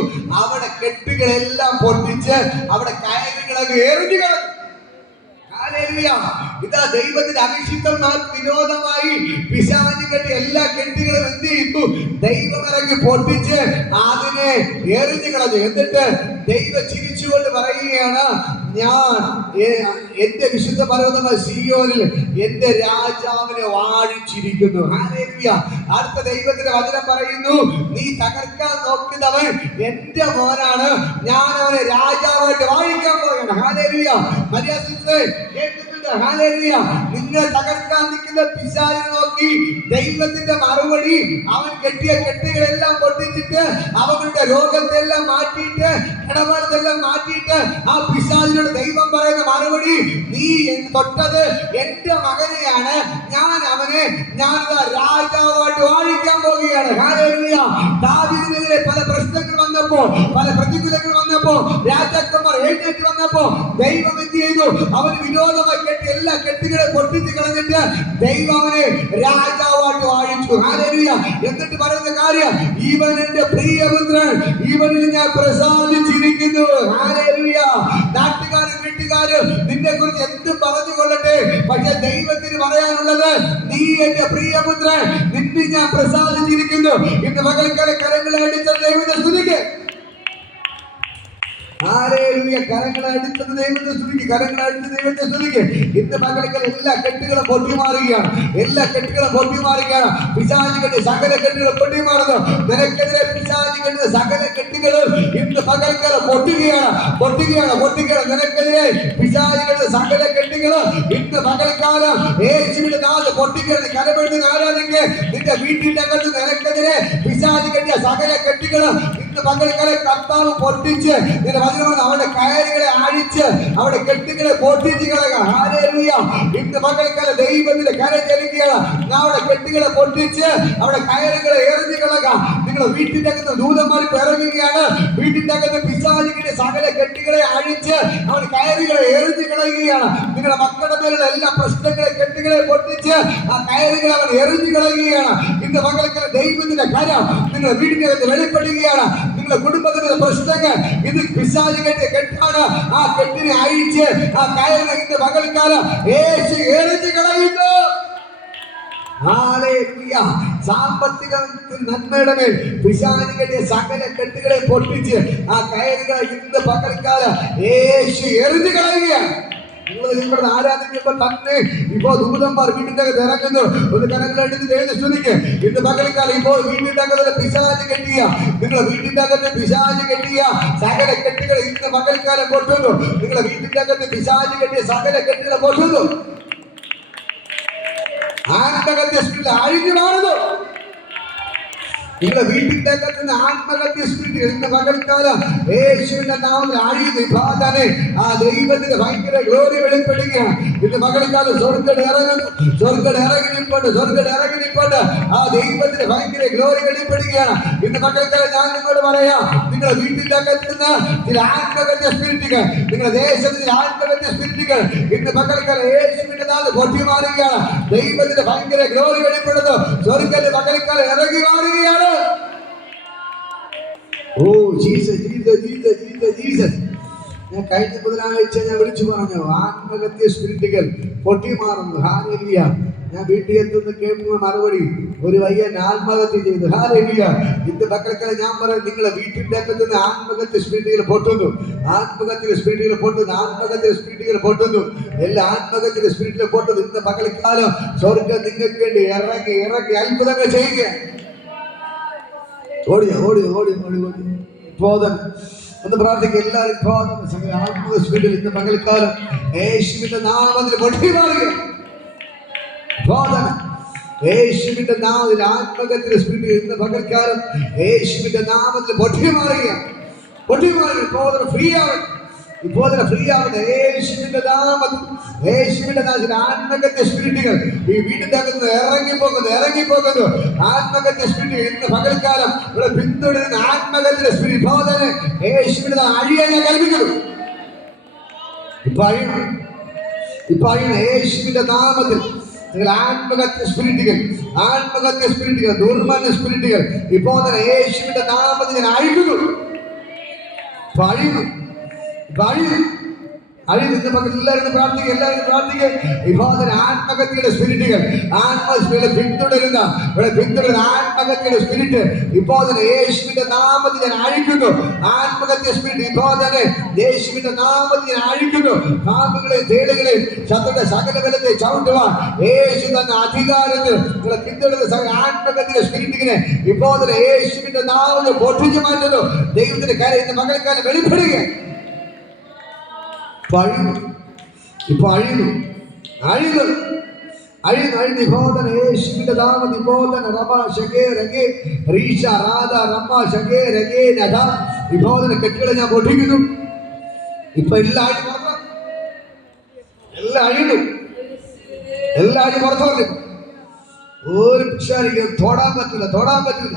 അവിടെ കെട്ടുകളെല്ലാം പൊട്ടിച്ച് അവിടെ കയറുകളൊക്കെ എറിഞ്ഞു കിടന്നു. ഹല്ലേലൂയ. ഇതാ ദൈവത്തിന്റെ അഭിഷിക്തന്മാർക്ക് വിരോധമായി പിശാച് കെട്ടിയ എല്ലാ കെട്ടുകളും എന്ത് ചെയ്തു? ദൈവം ഇറങ്ങി പൊട്ടിച്ച് അതിനെ എറിഞ്ഞു കളഞ്ഞു. എന്നിട്ട് ദൈവം ചിരിച്ചുകൊണ്ട് പറയുകയാണ്, ഞാൻ എന്റെ വിശുദ്ധ പർവ്വതമായ സിയോനിൽ എന്റെ രാജാവിനെ വാഴിച്ചിരിക്കുന്നു. ഹല്ലേലൂയ. അടുത്ത ദൈവത്തിന്റെ വചനം പറയുന്നു, നീ തകർക്കാൻ നോക്കുന്നവൻ എന്റെ മോനാണ്, ഞാൻ അവനെ രാജാവായിട്ട് വാഴിക്കാൻ പോവുകയാണ്. ഹല്ലേലൂയ. മര്യാദ കേൾക്കുന്നുണ്ട്. ഹല്ലേലൂയ. നിങ്ങൾ തകർക്കാൻ നിൽക്കുന്ന പിശാചിനെ നോക്കി ദൈവത്തിന്റെ മറുപടി, അവൻ കെട്ടിയ കെട്ടുകളെല്ലാം പൊട്ടിച്ചിട്ട് അവരുടെ രോഗത്തെല്ലാം മാറ്റിയിട്ട് ഇടപാടെല്ലാം മാറ്റിയിട്ട് ആ പിശാചിനോട് ദൈവം പറയുന്ന മറുപടി, നീ തൊട്ടത് എന്റെ മകനെയാണ്, ഞാൻ അവനെ രാജാവായിട്ട് വാഴിക്കാൻ പോവുകയാണ്. ഹല്ലേലൂയ. ദാവീദിനെതിരെ പല പ്രശ്നങ്ങൾ വന്നപ്പോൾ, പല പ്രതികൂലങ്ങൾ വന്നപ്പോൾ, രാജാക്കന്മാർ എഴുന്നേറ്റ് വന്നപ്പോൾ ദൈവം എന്ത് ചെയ്തു? അവന് വിരോധമായി കെട്ടിയ എല്ലാ കെട്ടുകളെ പൊട്ടിച്ച് കളഞ്ഞിട്ട് ദൈവം അവനെ രാജാവായിട്ട് വാഴിച്ചു. ഹല്ലേലൂയ. എന്നിട്ട് പറയുന്ന കാര്യം, ഇവൻ എന്റെ പ്രിയപുത്രൻ, ഇവനിൽ ഞാൻ പ്രസാദിച്ചിരിക്കുന്നു. ഹല്ലേലൂയ. നാട്ടുകാരും വീട്ടുകാരും നിന്നെ കുറിച്ച് എന്തും പറഞ്ഞു കൊള്ളട്ടെ, പക്ഷെ ദൈവത്തിന് പറയാനുള്ളത്, നീ എന്റെ പ്രിയപുത്രൻ, നിന്നിൽ ഞാൻ പ്രസാദിച്ചിരിക്കുന്നു. ഇന്ന് പകൽക്കാല കരങ്ങളെ അടിച്ച ദൈവത്തെ സ്തുതിക്ക്. ഹല്ലേലൂയ. കരങ്ങളെ അടിച്ചത് ദൈവത്തെ സ്തുതിക്ക്, കരങ്ങളെ അടിച്ച ദൈവത്തെ സ്തുതിക്ക്. ഇന്ന് പകൽക്കാല എല്ലാ കെട്ടുകളും പൊട്ടിമാറുകയാണ്, എല്ലാ കെട്ടുകളും പൊട്ടിമാറുകയാണ്. പിശാച് കെട്ടി സകല കെട്ടുകളും പൊട്ടിമാറുന്നു. നിനക്കെതിരെ പിശാച് കെട്ടുന്ന സകല കെട്ടുകളും ഇന്ന് പകൽക്കാലം പൊട്ടുകയാണ്, പൊട്ടുകയാണ്, പൊട്ടുകയാണ്. നിനക്കെതിരെ പിശാച് കെട്ടുന്ന സകല കെട്ടുകളും ഇന്ന് പകൽക്കാലം യേശുവിന്റെ നാമത്തിൽ പൊട്ടുകയാണ്. കരമെടുത്ത് ആരാധനയ്ക്ക് നിന്റെ വീട്ടിന്റെ അകത്ത് നിനക്കെതിരെ പിശാച് കെട്ടിയ സകല കെട്ടുകളും ഇന്ന് പകൽക്കാലം കർത്താവ് പൊട്ടിച്ച് നിന്റെ വചനമാണ് അവരുടെ കയറുകളെ അഴിച്ച് അവിടെ കെട്ടുകളെ പൊട്ടിച്ച് കളയുക. ഹല്ലേലൂയ. ഇന്ന് പകൽക്കാലം ദൈവത്തിന്റെ കരം ചലിക്കുകയാണ്. അവിടെ കെട്ടുകളെ പൊട്ടിച്ച് അവിടെ കയറുകളെ എറിഞ്ഞു കളയുക. നിങ്ങളുടെ വീട്ടിന്റെ അകത്ത് ദൂതന്മാർ ഇറങ്ങുകയാണ്. വീട്ടിന്റെ അകത്ത് പിശാചിന്റെ സകല കെട്ടുകളെ അഴിച്ച് അവൻ കയറുകളെ എറിഞ്ഞു കളയുകയാണ്. നിങ്ങളുടെ മക്കളുടെ മേലുള്ള എല്ലാ പ്രശ്നങ്ങളെ കെട്ടുകളെ പൊട്ടിച്ച് ആ കയറുകളെ അവൻ എറിഞ്ഞു കളയുകയാണ്. ഇന്ന് പകൽക്കാലം ദൈവത്തിന്റെ കരം നിങ്ങളുടെ വീടിന്റെ അകത്ത് വെളിപ്പെടുകയാണ്. നിങ്ങളുടെ കുടുംബത്തിന്റെ പ്രശ്നങ്ങൾ ഇത് പിശാച് കെട്ടിയ കെട്ടാണ്. ആ കെട്ടിനെ അഴിച്ച് ആ കയറിനെ ഇന്ന് പകൽക്കാലം യേശു എറിഞ്ഞു കളയുന്നു. ഹല്ലേലൂയ. സാമ്പത്തിക നന്മയുടെ മേൽ പിശാച് കെട്ടിയ സകല കെട്ടുകളെ പൊട്ടിച്ച് ആ കയറുകളെ ഇന്ന് പകൽക്കാലം യേശു എറിഞ്ഞു കളയുകയാണ്. നിങ്ങൾ ആരാധിക്കുമ്പോൾ തന്നെ ഇപ്പോൾ ദൂതന്മാർ വീട്ടിന്റെ അകത്ത് ഇറങ്ങുന്നു. ഒരു കരങ്ങളെടുത്ത് ദൈവത്തെ സ്തുതിക്ക്. ഇന്ന് പകൽക്കാലം ഇപ്പോൾ വീട്ടിന്റെ അകത്ത് പിശാച് കെട്ടിയ, നിങ്ങളുടെ വീട്ടിന്റെ അകത്ത് പിശാച് കെട്ടിയ സകല കെട്ടുകൾ ഇന്ന് പകൽക്കാലം പൊട്ടുന്നു. നിങ്ങളുടെ വീട്ടിന്റെ അകത്ത് പിശാച് കെട്ടിയ സകല കെട്ടുകളെ പൊട്ടുന്നു. ആത്മഹത്യ സ്പിരിറ്റ് അഴിഞ്ഞു മാറുന്നു. നിങ്ങളുടെ വീട്ടിന്റെ അകത്ത് ആത്മഹത്യ സ്പിരിറ്റ് ഇന്ന് പകൽക്കാലം യേശുവിന്റെ നാമത്തിൽ അഴിയുന്നു. ഇപ്പാതനെ ആ ദൈവത്തിന്റെ ഭയങ്കര ഗ്ലോറി വെളിപ്പെടുകയാണ്. ഇന്ന് പകൽക്കാലം സ്വർഗ്ഗം ഇറങ്ങുന്നു, സ്വർഗ്ഗം ഇറങ്ങി നിൽപ്പുണ്ട്. ആ ദൈവത്തിന്റെ ഭയങ്കര ഗ്ലോറി വെളിപ്പെടുകയാണ്. ഇന്ന് പകൽക്കാലം ഞാൻ നിങ്ങളോട് പറയാം, നിങ്ങളുടെ വീട്ടിന്റെ അകത്ത് ചില ആത്മഹത്യ സ്പിരിറ്റുകൾ, നിങ്ങളുടെ ദേശത്തിൽ ആത്മഹത്യ സ്പിരിറ്റുകൾ ഇന്ന് പകൽക്കാലം യേശുവിന്റെ നാമത്തിൽ പൊട്ടി മാറുകയാണ്. ദൈവത്തിന്റെ ഭയങ്കര ഗ്ലോറി വെളിപ്പെടുന്നു. സ്വർഗ്ഗത്തിന്റെ പകൽക്കാലം ഇറങ്ങി മാറുകയാണ്. Oh Jesus Jesus Jesus Jesus Jesus. ഞാൻ കഴിഞ്ഞ ബുധനാഴ്ച ഞാൻ വിളിച്ചു പറഞ്ഞു, ആത്മഹത്യ സ്പിരിറ്റുകൾ പൊട്ടിമാറുന്നു. ഹല്ലേലൂയ. ഞാൻ വീട്ടിൽ എത്തുന്ന കേൾക്കുന്ന മറുപടി, ഒരു പയ്യൻ ആത്മഹത്യ ചെയ്തു. ഹല്ലേലൂയ. ഇന്ന് പകൽക്കാലം ഞാൻ പറയാം, നിങ്ങളെ വീട്ടിന്റെ അകത്ത് നിന്ന് ആത്മഹത്യ സ്പിരിറ്റുകൾ പൊട്ടുന്നു. ആത്മഹത്യ സ്പിരിറ്റുകൾ പൊട്ടുന്നു. ആത്മഹത്യ സ്പിരിറ്റുകൾ പൊട്ടുന്നു. എല്ലാ ആത്മഹത്യ സ്പിരിറ്റുകൾ പൊട്ടുന്നു. ഇന്ന് പകൽക്കാലം സ്വർഗ്ഗം നിങ്ങൾക്ക് വേണ്ടി ഇറങ്ങി അത്ഭുതങ്ങൾ ചെയ്യുക. ഓടിയോ ബോധന ഒന്ന് പ്രാർത്ഥിക്കുക എല്ലാവരും. ബോധന ആത്മീയ സ്പിരിറ്റിൽ ഇന്ന് പകൽക്കാലം യേശുവിന്റെ നാമത്തിൽ പൊട്ടി മാറുക. ബോധന യേശുവിന്റെ നാമത്തിൽ ആത്മഹത്യ സ്പിരിറ്റിൽ ഇന്ന് പകൽക്കാലം യേശുവിന്റെ നാമത്തിൽ പൊട്ടി മാറുക. ബോധന ഫ്രീ ആവട്ടെ. ഇപ്പോൾ ഫ്രീ ആവുന്ന യേശുവിന്റെ നാമത്തിൽ ആത്മഹത്യ സ്പിരിറ്റുകൾ ഈ വീടിന്റെ അകത്ത് ഇറങ്ങിപ്പോകുന്നു. ആത്മഹത്യ സ്പിരിറ്റുകൾ ഇന്ന് പകൽക്കാലം ഇവിടെ പിന്തുടരുന്ന ആത്മഹത്യ സ്പിരിറ്റ് ബോധന യേശുവിന്റെ അഴിയാൻ ഞാൻ കൽപ്പിക്കുന്നു. ഇപ്പൊ അഴിയണം യേശുവിന്റെ നാമത്തിൽ. ആത്മഹത്യ സ്പിരിറ്റുകൾ ദുർമന സ്പിരിറ്റുകൾ ഇപ്പോൾ തന്നെ യേശുവിന്റെ നാമത്തിൽ ഞാൻ അഴിക്കുന്നു. എല്ലാവരും പ്രാർത്ഥിക്കുക. ആത്മഹത്യയുടെ സ്പിരിറ്റുകൾ പിന്തുടരുന്ന ആത്മഹത്യയുടെ സ്പിരിറ്റ് ഇപ്പോൾ തന്നെ യേശുവിന്റെ നാമത്തിൽ ഞാൻ അഴിക്കുന്നു. ആത്മഹത്യ സ്പിരിറ്റ് ഇപ്പോൾ തന്നെ യേശുവിന്റെ നാമത്തിൽ ഞാൻ അഴിക്കുന്നു. പാമ്പുകളെയും തേളുകളെയും ശത്രുവിന്റെ സകല ബലത്തെ ചവിട്ടുവാൻ യേശു തന്ന അധികാരത്തിൽ നിങ്ങളെ പിന്തുടരുന്ന ആത്മഹത്യയുടെ സ്പിരിറ്റിനെ ഇപ്പോൾ തന്നെ യേശുവിന്റെ നാമത്തിൽ പൊട്ടിച്ചു മാറ്റുന്നു. ദൈവത്തിന്റെ കാര്യം ഇന്ന് മകൾക്കാലം വെളിപ്പെടുക. അഴിയുന്നു. യേശുവിന്റെ നാമത്തിൽ ബോധന റമ ശകേ രഗേ റീഷ രാധ റമ ശകേ രഗേ നദ വിബോധന കെട്ടുകളെ ഞാൻ പൊട്ടിക്കുന്നു. ഇപ്പൊ എല്ലാം അഴിയുന്നു. പുറത്തോട്ട് ഒരു പിശാചിക്കും തൊടാൻ പറ്റില്ല.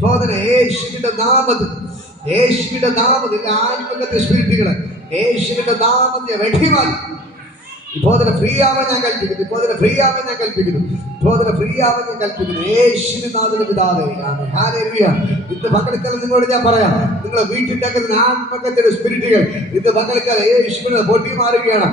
ബോധന യേശുവിന്റെ നാമത്തിൽ ആത്മഹത്യ സ്പിരിറ്റുകളെ യേശുവിന്റെ നാമത്തെ വെട്ടിമാറി ഇപ്പോൾ ഫ്രീ ആവാൻ ഞാൻ കൽപ്പിക്കുന്നു. യേശുവിന്റെ നാമത്തിൽ പിതാവേ ആമേൻ. ഹല്ലേലൂയ. ഇന്ന് പകൽക്കാലം നിങ്ങളോട് ഞാൻ പറയാം, നിങ്ങളെ വീട്ടിന്റെ അകത്ത് ആത്മഹത്യയുടെ സ്പിരിറ്റുകൾ ഇന്ന് പകൽക്കാലം യേശുവിനെ പൊട്ടി മാറുകയാണ്.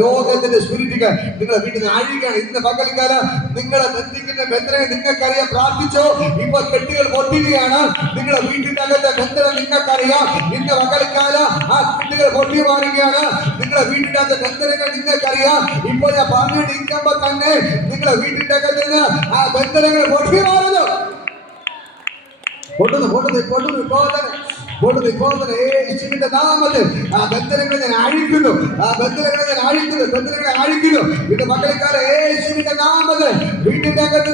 രോഗത്തിന്റെ സ്പിരിറ്റുകൾ നിങ്ങളെ വീട്ടിൽ നിന്ന് അഴിയുകയാണ്. ഇന്ന് പകൽക്കാലം നിങ്ങളെ ബന്ധിക്കുന്ന ബന്ധനം നിങ്ങൾക്കറിയാം. പ്രാർത്ഥിച്ചോ, ഇപ്പൊ കെട്ടുകൾ പൊട്ടുകയാണ്. നിങ്ങളെ വീട്ടിന്റെ അകത്തെ ബന്ധനം നിങ്ങൾക്കറിയാം. ഇന്ന് പകൽക്കാലം ആ കെട്ടുകൾ പൊട്ടി മാറുകയാണ്. നിങ്ങളെ വീട്ടിന്റെ അകത്തെ ബന്ധനങ്ങൾ നിങ്ങൾക്കറിയാം. ഇപ്പോൾ ഞാൻ പറഞ്ഞുകൊണ്ടിരിക്കുമ്പോ തന്നെ നിങ്ങളെ വീട്ടിന്റെ അകത്ത് നിന്ന് ആ ബന്ധനങ്ങൾ പൊട്ടി മാറുന്നു. യേശുവിന്റെ നാമത്തിൽ ആ ബന്ധനങ്ങളെ ഞാൻ അഴിക്കുന്നു. ഇത് മക്കളെക്കാലം യേശുവിന്റെ നാമത്തിൽ വീട്ടിന്റെ അകത്ത്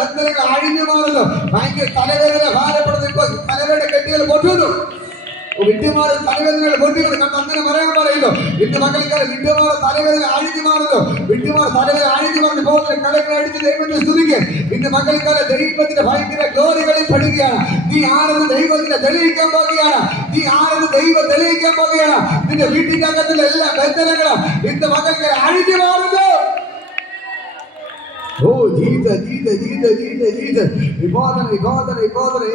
ബന്ധനങ്ങൾ അഴിഞ്ഞു മാറുന്നു. ഭയങ്കര തലവേദന ഭാരപ്പെടുന്നു. ഇപ്പൊ തലവേദന കെട്ടികൾ പൊട്ടുന്നു. വിദ്യമാർ തലവേദനകൾ പൊട്ടികൾ കണ്ട് അങ്ങനെ പറയാൻ പറയുന്നു. ഇന്ന് മക്കളെക്കാലം വിദ്യമാർ തലവേദന അഴിഞ്ഞു മാറുന്നു. പോകുന്ന കലകൾ അടിച്ച് ദൈവത്തെ സ്തുതിക്ക്. ഇന്ന് മക്കളെക്കാലം ദൈവത്തിന്റെ ഭയങ്കര ഗ്ലോറികളിൽ പെടുകയാണ്. നീ ആരെന്ന് ദൈവത്തിനെ തെളിയിക്കാൻ പോകുകയാണ്. നിന്റെ വീട്ടിന്റെ അകത്തുള്ള എല്ലാ ബന്ധനങ്ങളും ഇന്ന് മക്കൾക്ക് അഴിഞ്ഞു മാറുന്നു. ഓ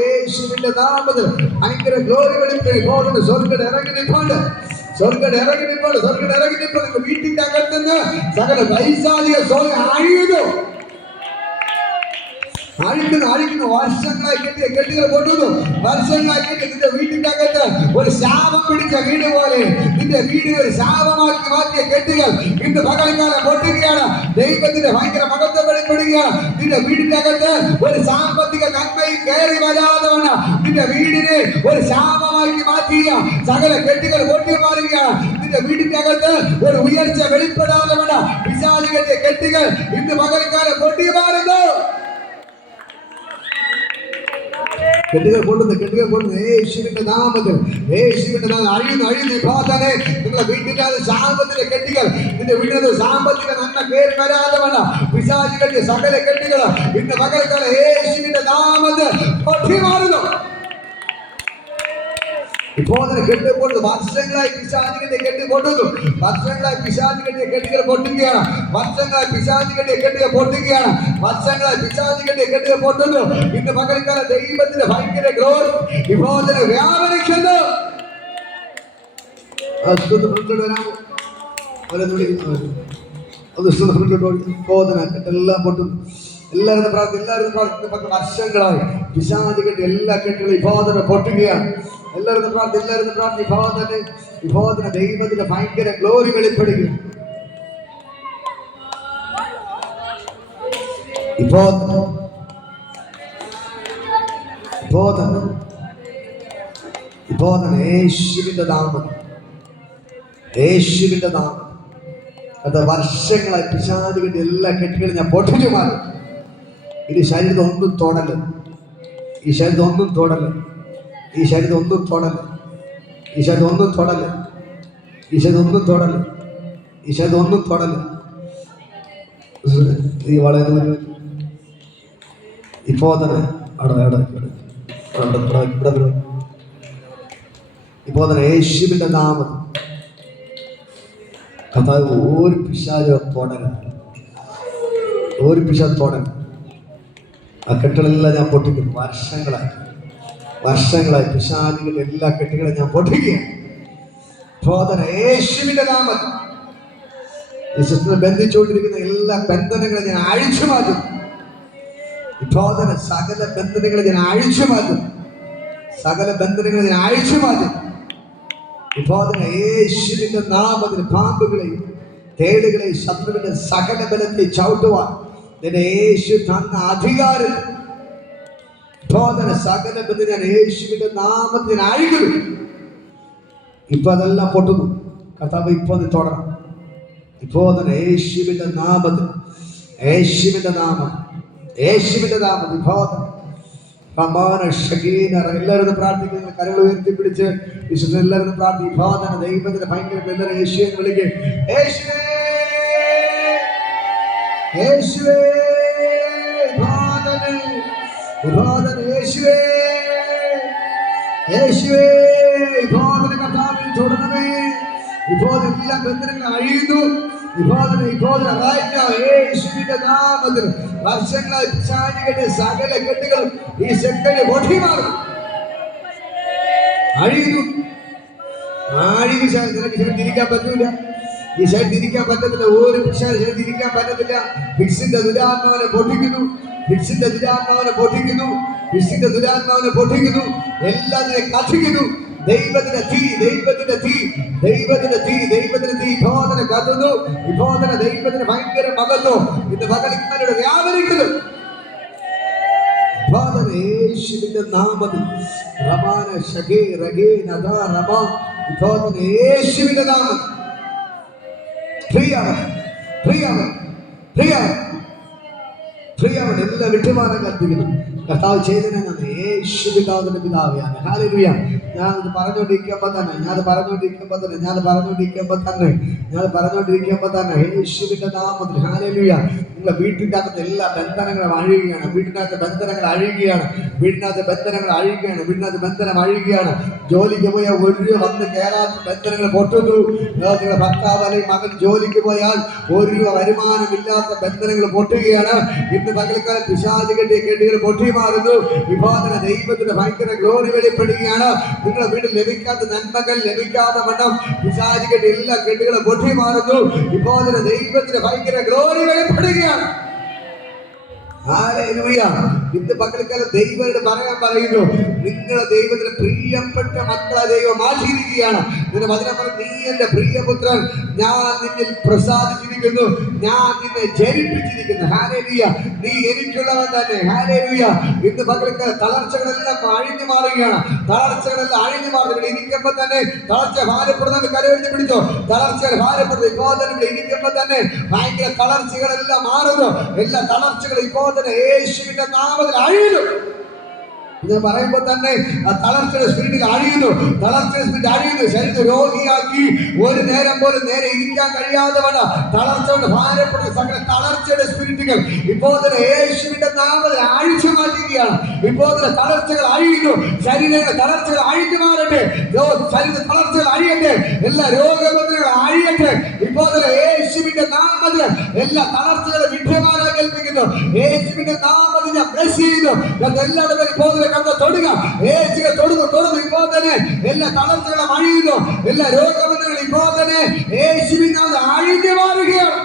യേശുവിന്റെ നാമത്തിൽ ഭയങ്കര ഗ്ലോറി വെളിപ്പെടും. സ്വർഗ്ഗം ഇറങ്ങി നിൽപ്പുണ്ട്. വീട്ടിന്റെ അകത്തുനിന്ന് സകല വൈശാലിക അഴിയുന്നു. അഴിക്കുന്നു വർഷങ്ങളായി കെട്ടിയ കെട്ടുകൾ പൊട്ടുന്നു. വർഷങ്ങളായി കെട്ടി നിന്റെ വീട്ടിന്റെ അകത്ത് ഒരു ശാപം പിടിച്ച വീട് പോലെ നിന്റെ വീടിനെ ഒരു ശാപമാക്കി മാറ്റിയ കെട്ടുകൾ ഇന്ന് പകൽക്കാലം പൊട്ടുകയാണ്. ദൈവത്തിന്റെ ഭയങ്കര മഹത്വം വെളിപ്പെടുകയാണ്. നിന്റെ വീടിന്റെ അകത്ത് ഒരു സാമ്പത്തിക നന്മയും കയറി വരാതെ വണ്ണം നിന്റെ വീടിനെ ഒരു ശാപമാക്കി മാറ്റിയ സകല കെട്ടുകൾ പൊട്ടി മാറുകയാണ്. നിന്റെ വീടിന്റെ അകത്ത് ഒരു ഉയർച്ച വെളിപ്പെടാതെ വണ്ണം പിശാചികളുടെ കെട്ടുകൾ ഇന്ന് പകൽക്കാലം പൊട്ടി മാറുന്നു. കെട്ടുകൾ കൊണ്ടുവന്ന് യേശുവിന്റെ നാമത്തിൽ അഴിയുന്നു. ഇപ്പോൾ തന്നെ നിങ്ങളുടെ വീട്ടിന്റെ സാമ്പത്തിക കെട്ടുകൾ നിന്റെ വീടിന്റെ സാമ്പത്തിക നന്മ കയറി വരാതെ വേണം പിശാചികളുടെ സകല കെട്ടുകൾ ഇന്ന് പകൽക്കാലം യേശുവിന്റെ നാമത്തിൽ പൊട്ടി മാറുന്നു. ഇപ്പോൾ തന്നെ കെട്ടുകൊണ്ട് വർഷങ്ങളായി പിശാചികളുടെ കെട്ട് പൊട്ടുന്നു. വർഷങ്ങളായി പിശാചികളുടെ കെട്ടുകൾ പൊട്ടുകയാണ്. വർഷങ്ങളായി പിശാചികളുടെ കെട്ടുകൾ പൊട്ടുകയാണ്. വർഷങ്ങളായി പിശാചികളുടെ കെട്ടുകൾ പൊട്ടുന്നു. ഇന്ന് പകൽക്കാലം ദൈവത്തിന്റെ ഭയങ്കര ഗ്രോത്ത് ഇപ്പോൾ തന്നെ വ്യാപരിക്കുന്നു. എല്ലാം പൊട്ടുന്നു. എല്ലാവരും പ്രാർത്ഥന വർഷങ്ങളായി പിശാചികളുടെ എല്ലാ കെട്ടുകളും ഇപ്പോൾ തന്നെ പൊട്ടുകയാണ്. എല്ലാവരും പ്രാർത്ഥന വിഭോധന ദൈവത്തിന്റെ ഭയങ്കര ഗ്ലോറി വെളിപ്പെടുക. യേശുവിന്റെ നാമം അത് വർഷങ്ങളായി പിശാചികളുടെ എല്ലാ കെട്ടുകളും ഞാൻ പൊട്ടിച്ചു മാറും. ഇത് ശരീരത്തെ ഒന്നും തൊടല്. ഈ ശരീരത്തെ ഒന്നും തൊടല്. ഈ വളരെ ഇപ്പോ തന്നെ യേശുവിന്റെ നാമം കർത്താവ് ഒരു പിശാചോ തൊടൽ ആ കെട്ടുകളെല്ലാം ഞാൻ പൊട്ടിക്കുന്നു. വർഷങ്ങളായി പിശാചികളുടെ എല്ലാ കെട്ടുകളും ഞാൻ പൊട്ടിക്കുകയാണ്. യേശുവിന്റെ നാമത്തിൽ യേശുവിനെ ബന്ധിച്ചുകൊണ്ടിരിക്കുന്ന എല്ലാ ബന്ധനങ്ങളും ഞാൻ അഴിച്ചു മാറ്റും. സകല ബന്ധനങ്ങളെ ഞാൻ അഴിച്ചു മാറ്റും. യേശുവിന്റെ നാമത്തിൽ പാമ്പുകളെയും തേളുകളെയും ശത്രുവിന്റെ സകല ബലത്തെ ചവിട്ടുവാൻ നിന്റെ യേശു തന്ന അധികാരം സകല ബന്ധം ഞാൻ യേശുവിന്റെ നാമത്തിൽ അഴിക്കുന്നു. ഇപ്പൊ അതെല്ലാം പൊട്ടുന്നു. കർത്താവ് ഇപ്പൊ തുടരണം. ഇപ്പോ തന്നെ യേശുവിന്റെ നാമത്തിൽ എല്ലാവരും പ്രാർത്ഥിക്കുന്നു. കരങ്ങൾ ഉയർത്തിപ്പിടിച്ച് വിശുദ്ധ എല്ലാവരും പ്രാർത്ഥിക്കും. ദൈവത്തിന്റെ ഭയങ്കര എല്ലാവരും യേശുവിനെ വിളിക്കുക. യേശുവേ തുടരണമേ. ഇപ്പോൾ എല്ലാ ബന്ധനങ്ങളും അഴിയുന്നു. യേശുവിന്റെ നാമത്തിൽ വർഷങ്ങളായി പിശാചികളുടെ സകല കെട്ടുകൾ ഈ സെക്കൻഡ് പൊട്ടി മാറും. അഴിയുന്നു. തിരിക്കാൻ പറ്റൂല. ഈ ശരീരം തിരിക്കാൻ പറ്റത്തില്ല. ഒരു പിശാചിനെ തിരിക്കാൻ പറ്റത്തില്ല. ഫിക്സിന്റെ ദുരാത്മാവിനെ പൊട്ടിക്കുന്നു. എല്ലാത്തിനെ കത്തിക്കുന്നു. ദൈവത്തിന്റെ തീ വിഭോധന കത്തുന്നു. ദൈവത്തിന് ഭയങ്കര മകത്വം ഇന്ന് പകലിക്കാരുടെ വ്യാപരിക്കുന്നു. യേശുവിന്റെ നാമത്തിൽ യേശുവിന്റെ നാമം എല്ലാം വിട്ടുമാറാൻ കൽപ്പിക്കുന്നു. കർത്താവ് ചെയ്തതിനാണ് യേശുവിന്റെ പിതാവാണ്. ഹല്ലേലൂയ. ഞാനത് പറഞ്ഞുകൊണ്ടിരിക്കുമ്പോൾ തന്നെ യേശുവിന്റെ നാമത്തിൽ ഹല്ലേലൂയ. നിങ്ങളുടെ വീട്ടിൻ്റെ അകത്ത് എല്ലാ ബന്ധനങ്ങളും അഴിയുകയാണ്. വീടിനകത്ത് ബന്ധനങ്ങൾ അഴിയുകയാണ്. ജോലിക്ക് പോയ ഒരു വന്ന് കയറാത്ത ബന്ധനങ്ങൾ പൊട്ടുന്നു. നിങ്ങളുടെ ഭർത്താവ് അല്ലെങ്കിൽ മകൻ ജോലിക്ക് പോയാൽ ഒരു വരുമാനമില്ലാത്ത ബന്ധനങ്ങൾ പൊട്ടുകയാണ്. ഇന്ന് പകൽക്കാലം പിശാചികളുടെ കെട്ടുകൾ പൊട്ടി മാറുന്നു. വിഭോധന ദൈവത്തിന്റെ ഭയങ്കര ഗ്ലോറി വെളിപ്പെടുകയാണ്. നിങ്ങളുടെ വീട്ടിൽ ലഭിക്കാത്ത നന്മകൾ ലഭിക്കാത്ത വണ്ണം പിശാചികളുടെ എല്ലാ കെട്ടുകളും പൊട്ടി മാറുന്നു. വിഭോധന ദൈവത്തിന്റെ ഭയങ്കര ഗ്ലോറി വെളിപ്പെടുകയാണ്. ഹല്ലേലൂയ. ഇന്ന് പകൽക്കാലം ദൈവം പറയാൻ പറയുന്നു, നിങ്ങളെ ദൈവത്തിന് പ്രിയപ്പെട്ട മക്കളെ ദൈവം ആചരിക്കുകയാണ്. ഇതിന്റെ വചനം പറഞ്ഞു, നീ എന്റെ പ്രിയപുത്രൻ, ഞാൻ നിന്നിൽ പ്രസാദിച്ചിരിക്കുന്നു, ഞാൻ നിന്നെ ജനിപ്പിച്ചിരിക്കുന്നു. ഹല്ലേലൂയ. നീ എനിക്കുള്ളവൻ തന്നെ. ഹല്ലേലൂയ. ഇന്ന് പകൽക്കാലം തളർച്ചകളെല്ലാം അഴിഞ്ഞു മാറുകയാണ്. തളർച്ചകളെല്ലാം അഴിഞ്ഞു മാറുന്നു. ഇരിക്കുമ്പോ തന്നെ തളർച്ച ഭാരപ്പെടുന്നത് കരവെടുത്ത് പിടിച്ചോ. തളർച്ചകൾ ഭാരപ്പെടുന്നു. ഇപ്പോൾ തന്നെ ഇരിക്കുമ്പോ തന്നെ ഭയങ്കര തളർച്ചകളെല്ലാം മാറുന്നു. എല്ലാ തളർച്ചകളും ഇപ്പോൾ തന്നെ യേശുവിന്റെ നാമത്തിൽ അഴിയുന്നു. ഇത് പറയുമ്പോൾ തന്നെ ആ തളർച്ചയുടെ സ്പിരിറ്റിൽ അഴിയുന്നു. തളർച്ചയുടെ സ്പിരിറ്റ് അഴിയുന്നു. ശരീരം രോഗിയാക്കി ഒരു നേരം പോലും നേരെ ഇരിക്കാൻ കഴിയാതെ വേണം തളർച്ചയുടെ ഭാരപ്പെടുന്ന സകല തളർച്ചയുടെ സ്പിരിറ്റുകൾ ഇപ്പോൾ തന്നെ യേശുവിന്റെ നാമത്തിൽ അഴിച്ചു മാറ്റുകയാണ്. ഇപ്പോൾ തന്നെ തളർച്ചകൾ അഴിയുന്നു. ശരീരങ്ങളുടെ തളർച്ചകൾ അഴിഞ്ഞു മാറട്ടെ. ശരീര തളർച്ചകൾ അഴിയട്ടെ. എല്ലാ രോഗബന്ധങ്ങൾ അഴിയട്ടെ. ഇപ്പോൾ തന്നെ യേശുവിന്റെ നാമത്തിൽ എല്ലാ തളർച്ചകളും വിഭ്രമാനായി കേൾപ്പിക്കുന്നു. യേശുവിന്റെ നാമത്തിൽ ഞാൻ ബ്ലെസ് ചെയ്യുന്നു. എല്ലാവരും ഇപ്പോൾ തൊടുക. യേശുവെ തൊടുന്നു. ഇപ്പോൾ തന്നെ എല്ലാ തളർച്ചകളും അഴിയുന്നു. എല്ലാ രോഗബന്ധങ്ങളും ഇപ്പോൾ തന്നെ യേശുവിന്റെ അഴിഞ്ഞു മാറുകയാണ്.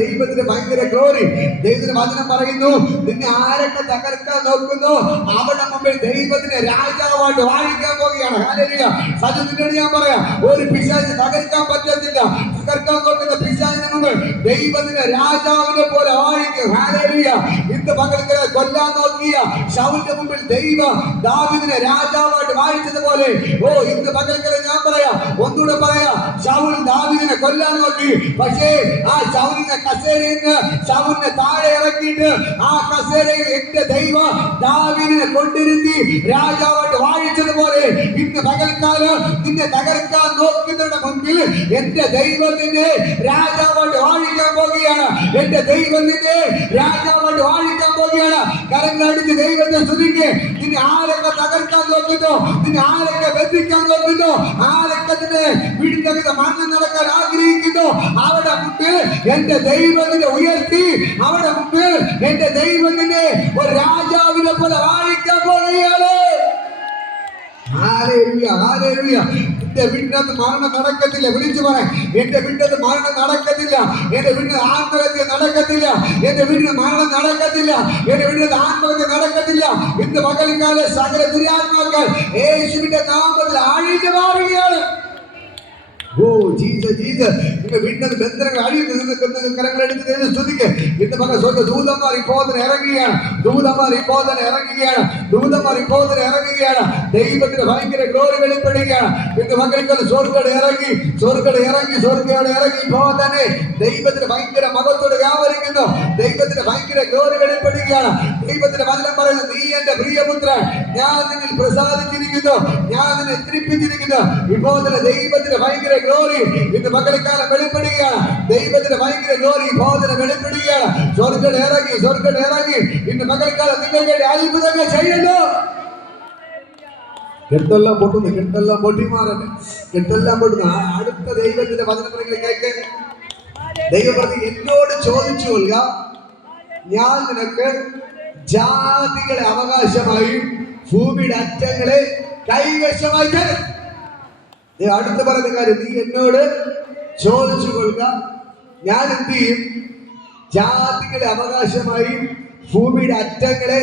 ദൈവത്തിന് ഭയങ്കര ഗ്ലോറി. ദൈവത്തിന്റെ വചനം പറയുന്നു, നിന്നെ ആരൊക്കെ തകർക്കാൻ നോക്കുന്നു അവിടെ മുമ്പിൽ ദൈവത്തിന് രാജാവായിട്ട് വാഴിക്കാൻ പോവുകയാണ്. ഹല്ലേലൂയ. സത്യത്തിനോട് ഞാൻ പറയാം, ഒരു പിശാചിനെ തകർക്കാൻ പറ്റത്തില്ല. തകർക്കാൻ നോക്കുന്ന പിശാചിന് മുമ്പ് ദൈവത്തിന് രാജാവിനെ പോലെ വാഴിക്കും. ഹല്ലേലൂയ. ഇന്ന് പകൽക്കാലം കൊല്ലാൻ നോക്കിയ ശൗലിന്റെ മുമ്പിൽ ദൈവം ദാവീദിനെ രാജാവായിട്ട് വാഴിച്ചതുപോലെ ഇന്ന് പകൽക്കാലം ഞാൻ പറയാം, ഒന്നുകൂടെ പറയാം, ശൗൽ ദാവീദിനെ കൊല്ലാൻ നോക്കി. പക്ഷേ ആ ശൗലിനെ കസേരയിൽ നിന്ന് ശൗലിനെ താഴെ ഇറക്കിയിട്ട് ആ കസേരയിൽ എന്റെ ദൈവം ദാവീദിനെ കൊണ്ടിരുത്തി രാജാവായിട്ട് വാഴിച്ചതുപോലെ ഇന്ന് പകൽക്കാലം നിന്നെ തകർക്കാൻ നോക്കുന്നവരുടെ മുമ്പിൽ എന്റെ ദൈവം നിന്നെ രാജാവായിട്ട് വാഴിക്കാൻ പോകുകയാണ്. എന്റെ ദൈവം നിന്നെ രാജാവായിട്ട് വാഴിക്കാൻ പോകുകയാണ്. കരങ്ങളടിച്ച് ദൈവത്തെ സ്തുതിക്ക്. നിന്നെ ആരൊക്കെ തകർക്കാൻ നോക്കുന്നു, നിന്നെ ആരൊക്കെ ബന്ധിക്കാൻ നോക്കുന്നു, ആരൊക്കെ നിന്നെ വീടിന്റെ മരണം നടക്കാൻ ആഗ്രഹിക്കുന്നു, അവിടെ മുമ്പിൽ എന്റെ ദൈവത്തിനെ ഉയർത്തി, അവിടെ മുമ്പിൽ എന്റെ ദൈവത്തിനെ ഒരു രാജാവിനെ പോലെ വാഴിക്കാൻ പോകുകയാണ്. ഹല്ലേലൂയ. ഹല്ലേലൂയ. എന്റെ വീട്ടിനകത്ത് മരണം നടക്കത്തില്ല. വിളിച്ചു പറയാം, എന്റെ വീട്ടിനകത്ത് മരണം നടക്കത്തില്ല. എന്റെ വീട്ടിൽ ആത്മഹത്യ നടക്കത്തില്ല. എന്റെ വീട്ടിൽ മരണം നടക്കത്തില്ല. എന്റെ വീട്ടിൽ ആത്മഹത്യ നടക്കത്തില്ല. ഇന്ന് പകൽക്കാലം സകല ദുരാത്മാക്കൾ യേശുവിന്റെ നാമത്തിൽ അഴിഞ്ഞു മാറുകയാണ്. നിങ്ങൾ വീട്ടിൽ ബന്ധനങ്ങൾ അഴിയുന്ന കരങ്ങളെടുത്ത് സ്തുതിക്ക്. ഇന്ന് പല ദൂതന്മാർ ഇപ്പോൾ തന്നെ ഇറങ്ങുകയാണ്. ദൂതന്മാർ ഇപ്പോൾ തന്നെ ഇറങ്ങുകയാണ്. ദൈവത്തിന് ഭയങ്കര ഗ്ലോറി വെളിപ്പെടുകയാണ്. ഇന്ന് മകൾക്ക് സ്വർഗ്ഗയുടെ ഇറങ്ങി ഇപ്പോൾ തന്നെ ദൈവത്തിന് ഭയങ്കര മകത്തോട് വ്യാപരിക്കുന്നു. ദൈവത്തിന് ഭയങ്കര ഗ്ലോറി വെളിപ്പെടുകയാണ്. ദൈവത്തിന്റെ വചനം പറയുന്നു, നീ എന്റെ പ്രിയപുത്രൻ, ഞാൻ നിന്നിൽ പ്രസാദിച്ചിരിക്കുന്നു, ഞാൻ നിന്നെ തൃപ്തിച്ചിരിക്കുന്നു. ഇപ്പോൾ തന്നെ ദൈവത്തിന് ഭയങ്കര ഗ്ലോറി ഇന്ന് പകൽക്കാലം വെളിപ്പെടുകയാണ്. ദൈവത്തിന് ഭയങ്കര ഗ്ലോറി ഇപ്പോൾ തന്നെ വെളിപ്പെടുകയാണ്. സ്വർഗ്ഗയുടെ ഇറങ്ങി ഇന്ന് പകൽക്കാലം നിങ്ങൾക്ക് അത്ഭുതങ്ങൾ ചെയ്യുന്നു. കെട്ടെല്ലാം പൊട്ടി മാറട്ടെ. അടുത്ത ദൈവത്തിന്റെ വചനങ്ങൾ കേൾക്കാൻ ദൈവം പറഞ്ഞു, എന്നോട് ചോദിച്ചു കൊള്ളുക, ഞാൻ നിനക്ക് ജാതികളെ അവകാശമായി ഭൂമിയുടെ അറ്റങ്ങളെ കൈവശമായി തരും. അടുത്ത് പറയുന്ന കാര്യം, നീ എന്നോട് ചോദിച്ചു കൊള്ളുക, ഞാൻ എന്ത് ചെയ്യും? ജാതികളെ അവകാശമായി ഭൂമിയുടെ അറ്റങ്ങളെ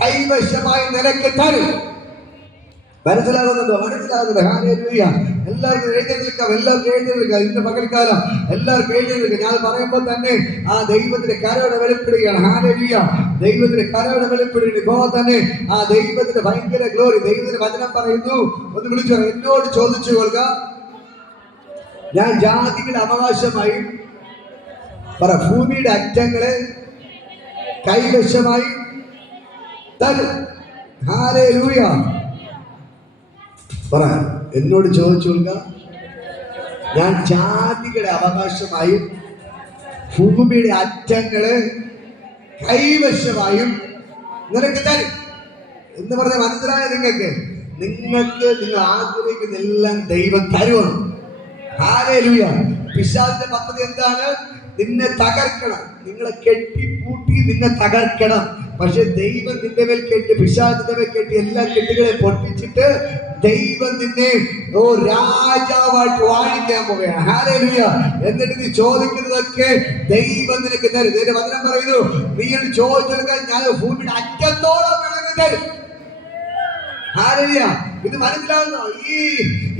കൈവശമായി നിനക്ക് തരും. മനസ്സിലാകുന്നുണ്ടോ? ഹല്ലേലൂയ. എല്ലാവർക്കും എഴുന്നേൽക്കാം. ഇന്ന് പകൽക്കാലം എല്ലാവർക്കും എഴുന്നേൽക്കാം. ഞാൻ പറയുമ്പോൾ തന്നെ ആ ദൈവത്തിന്റെ കരയോടെ വെളിപ്പെടുകയാണ്. ഹല്ലേലൂയ. ദൈവത്തിന്റെ കരയോടെ വെളിപ്പെടുകയാണ്. ഇപ്പോൾ തന്നെ ആ ദൈവത്തിന്റെ ഭയങ്കര ഗ്ലോറി. ദൈവത്തിന്റെ വചനം പറയുന്നു, ഒന്ന് വിളിച്ചു, എന്നോട് ചോദിച്ചു കൊള്ളുക, ഞാൻ ജാതികളുടെ അവകാശമായി ഭൂമിയുടെ അറ്റങ്ങളെ കൈവശമായി തരും. ഹല്ലേലൂയ. പറ, എന്നോട് ചോദിച്ചു കൊള്ളുക, ഞാൻ ജാതികളുടെ അവകാശമായും ഭൂമിയുടെ അറ്റങ്ങളെ കൈവശമായും നിനക്ക് തരും എന്ന് പറഞ്ഞ മനസ്സിലായ നിങ്ങൾക്ക് നിങ്ങൾ ആഗ്രഹിക്കുന്ന എല്ലാം ദൈവം തരുവാണ്. ഹല്ലേലൂയ. പിശാചിന്റെ പദ്ധതി എന്താണ്? നിന്നെ തകർക്കണം, നിങ്ങളെ കെട്ടിപ്പൂട്ടി നിന്നെ തകർക്കണം. പക്ഷെ ദൈവം നിന്റെ മേൽ കെട്ടി, പിശാചിന്റെ മേൽ കെട്ടി എല്ലാ കെട്ടുകളെ പൊട്ടിച്ചിട്ട് ദൈവം നിന്നെ രാജാവായിട്ട് വാഴിക്കാൻ പോവുകയാണ്. ഹല്ലേലൂയ. എന്നിട്ട് നീ ചോദിക്കുന്നതൊക്കെ ദൈവം നിനക്ക് തരും. നിന്റെ വചനം പറയുന്നു, നീ ചോദിച്ചെടുക്കാൻ ഞാൻ ഭൂമിയുടെ അറ്റത്തോളം വേണമെങ്കിൽ തരും. ഹല്ലേലൂയ. ഇത് മനസ്സിലാകുന്നോ?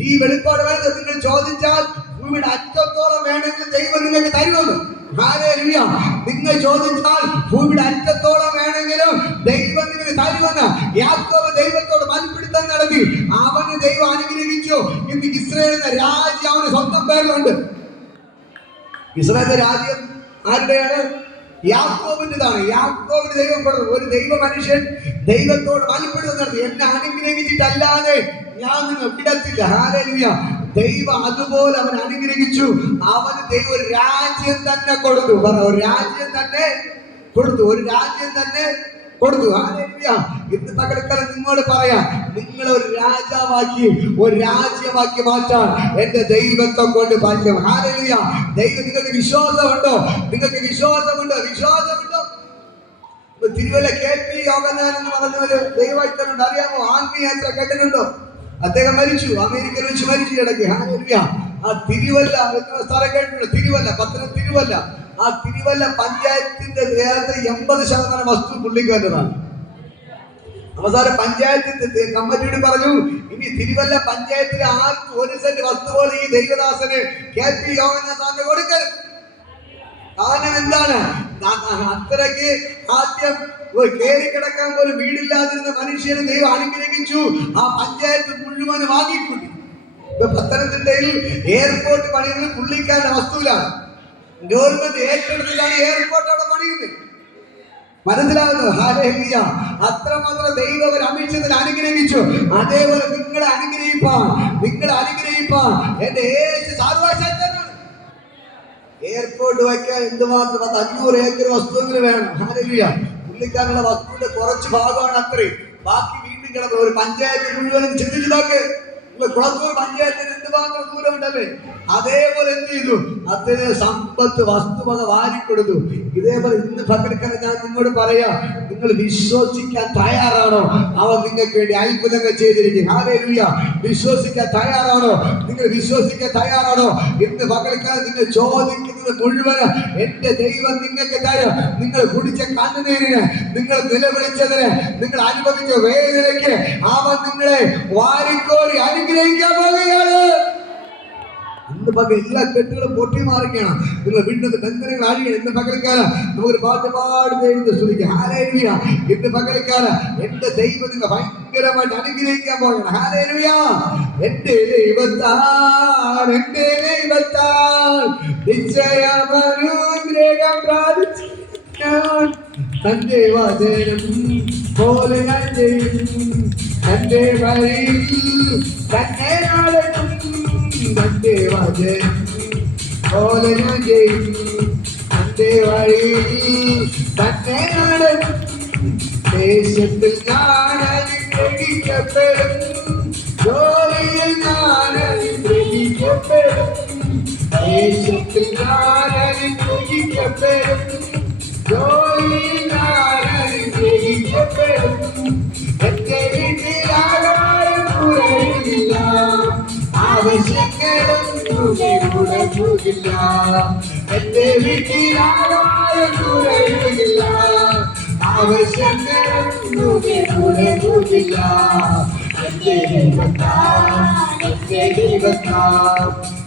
ഈ വെളിപ്പാട് വരുന്നത് നിങ്ങൾ ചോദിച്ചാൽ ഭൂമിയുടെ അറ്റത്തോളം വേണമെങ്കിൽ ദൈവം നിങ്ങൾക്ക് തരുമെന്ന്. ഹല്ലേലൂയ. നിങ്ങൾ ചോദിച്ചാൽ ഭൂമിയുടെ അറ്റത്തോളം വേണമെങ്കിലും ദൈവം നിങ്ങൾക്ക് തരുമെന്ന്. യാക്കോബ് ദൈവത്തോട് മൽപ്പിടുത്തം നടത്തി, അവന് ദൈവം അനുഗ്രഹിച്ചു. ഇന്ന് ഇസ്രായേൽ എന്ന രാജ്യം അവന് സ്വന്തം പേരിലുണ്ട്. ഇസ്രായേലിന്റെ രാജ്യം ആരുടെയാണ്? യാക്കോബിന്റേതാണ്. യാക്കോബിന് ദൈവം കൊടുത്തു. ഒരു ദൈവ മനുഷ്യൻ ദൈവത്തോട് മൽപ്പിടുത്തം നടത്തി, എന്നെ അനുഗ്രഹിച്ചിട്ടല്ലാതെ ഞാൻ നിങ്ങൾ വിടത്തില്ല. ഹല്ലേലൂയ. ദൈവം അതുപോലെ അവൻ അനുഗ്രഹിച്ചു. അവന് ദൈവം ഒരു രാജ്യം തന്നെ കൊടുത്തു. ഒരു രാജ്യം തന്നെ കൊടുത്തു. ഒരു രാജ്യം തന്നെ കൊടുത്തു. ഹല്ലേലൂയ. ഇന്ന് പകൽക്കാലം നിങ്ങളോട് പറയാം, നിങ്ങളെ ഒരു രാജാവാക്കി, ഒരു രാജ്യമാക്കി മാറ്റാൻ എന്റെ ദൈവത്തെ കൊണ്ട് ഭാഗ്യം. ഹല്ലേലൂയ. ദൈവം നിങ്ങൾക്ക് വിശ്വാസമുണ്ടോ? നിങ്ങൾക്ക് വിശ്വാസമുണ്ടോ? വിശ്വാസമുണ്ടോ? തിരുവല്ല KP യോഗനാഥൻ എന്ന് പറഞ്ഞൊരു ദൈവഭക്തനുണ്ട്. അറിയാമോ? ആത്മീയാത്ര കേട്ടിട്ടുണ്ടോ? അദ്ദേഹം മരിച്ചു. അമേരിക്കയിൽ വെച്ച് മരിച്ചു കിടക്കി. ഹല്ലേലൂയ. ആ തിരുവല്ല എന്ന സ്ഥലം കേട്ടിട്ടുണ്ട്. തിരുവല്ല, പത്തനം തിരുവല്ല. ആ തിരുവല്ല പഞ്ചായത്തിന്റെ 80% വസ്തു പുള്ളിക്കാരനാണ്. അവസാനം പഞ്ചായത്തിന്റെ കമ്മിറ്റിയോട് പറഞ്ഞു, ഇനി തിരുവല്ല പഞ്ചായത്തിലെ ആർക്കും 1 സെന്റ് വസ്തു പോലെ ഈ ദൈവദാസന് KP യോഗനാഥന് കൊടുക്കരുത്. കാരണം എന്താണ്? അത്രയ്ക്ക് ആദ്യം കേറി കിടക്കാൻ പോലും വീടില്ലാതിരുന്ന മനുഷ്യനെ ദൈവം അനുഗ്രഹിച്ചു. ആ പഞ്ചായത്ത് മുഴുവൻ വാങ്ങിക്കൂട്ടി. പത്തനംതിട്ടയിൽ എയർപോർട്ട് പണിയുന്നത് പുള്ളിക്കാരുടെ വസ്തുവിലാണ്. ഗവൺമെന്റ് ഏറ്റെടുത്തിട്ടാണ് എയർപോർട്ട് അവിടെ പണിയുന്നത്. മനസ്സിലാകുന്നത്? ഹല്ലേലൂയ. അത്രമാത്രം ദൈവം ഒരു അഭിഷേകത്തിൽ അനുഗ്രഹിച്ചു. അതേപോലെ നിങ്ങളെ അനുഗ്രഹിപ്പാൻ എന്റെ യേശു സർവശക്തനാണ്. എയർപോർട്ട് വയ്ക്കാൻ എന്തുമാത്രം 500 ഏക്കർ വസ്തുവിന് വേണം. ഹല്ലേലൂയ. പുള്ളിക്കാരുടെ വസ്തുവിന്റെ കുറച്ച് ഭാഗമാണ് അത്രയും. ബാക്കി വീണ്ടും കിടന്നു. ഒരു പഞ്ചായത്ത് മുഴുവനും ചിന്തിച്ചു നോക്ക്. കുളത്തൂർ പഞ്ചായത്തിന് എന്തുമാത്രം ദൂരമുണ്ടല്ലേ? അതേപോലെ എന്ത് ചെയ്തു? അതിന് സമ്പത്ത് വസ്തുവക വാരിക്കൊടുത്തു. ഇതേപോലെ ഇന്ന് പകൽക്കാലം ഞാൻ നിങ്ങളോട് പറയാം, നിങ്ങൾ വിശ്വസിക്കാൻ തയ്യാറാണോ? അവൻ നിങ്ങൾക്ക് വേണ്ടി അത്ഭുതങ്ങൾ ചെയ്തിരിക്കും. ഹല്ലേലൂയ. വിശ്വസിക്കാൻ തയ്യാറാണോ? നിങ്ങൾ വിശ്വസിക്കാൻ തയ്യാറാണോ? ഇന്ന് പകൽക്കാലം നിങ്ങൾ ചോദിക്കുന്നത് മുഴുവൻ എന്റെ ദൈവം നിങ്ങൾക്ക് തരും. നിങ്ങൾ കുടിച്ച കണ്ണുനീരിന്, നിങ്ങൾ നിലവിളിച്ചതിന്, നിങ്ങൾ അനുഭവിച്ച വേദനയ്ക്ക് അവൻ നിങ്ങളെ വാരിക്കോരി അനുഗ്രഹിക്കാൻ പോകുകയാണ്. ഇന്ന് പകൽ എല്ലാ കെട്ടുകളും പൊട്ടി മാറുകയാണ്. നിങ്ങൾ വീണ്ടും ബന്ധനങ്ങൾ അഴിയണം. ഇന്ന് പകൽക്കാലം നമുക്കൊരു പാട്ട് പാടി ദൈവത്തെ സ്തുതിക്കാം. ഹല്ലേലൂയ. ഇന്ന് പകൽക്കാലം എന്റെ ദൈവം നിങ്ങളെ ഭയങ്കരമായിട്ട് അനുഗ്രഹിക്കാൻ പോകണം. ഹല്ലേലൂയ. എന്റെ ദൈവത്താൽ നിശ്ചയമനുഗ്രഹം പ്രാപിച്ചു ഞാൻ തന്റെ വചനം പോലെ ഞാൻ ചെയ്യും. തന്റെ വഴിയിൽ തന്നെ നടക്കും. തന്റെ വചനം പോലെ ഞാൻ ചെയ്യും. തന്റെ വഴിയിൽ തന്നെ നടക്കും. ദേശത്തിൽ ഞാൻ അനുഗ്രഹിക്കപ്പെടും. ജോലിയിൽ ഞാൻ അനുഗ്രഹിക്കപ്പെടും. ദേശത്തിൽ ഞാൻ അനുഗ്രഹിക്കപ്പെടും. ജോലിയിൽ ഞാൻ അനുഗ്രഹിക്കപ്പെടും. എന്റെ വീട്ടിൽ ആരും കുറയില്ല. ആവശ്യങ്ങളൊന്നും കുറയില്ല. എന്റെ വീട്ടിൽ ആരും കുറയില്ല. ആവശ്യങ്ങളൊന്നും കുറയില്ല. എന്റെ ദൈവത്താൽ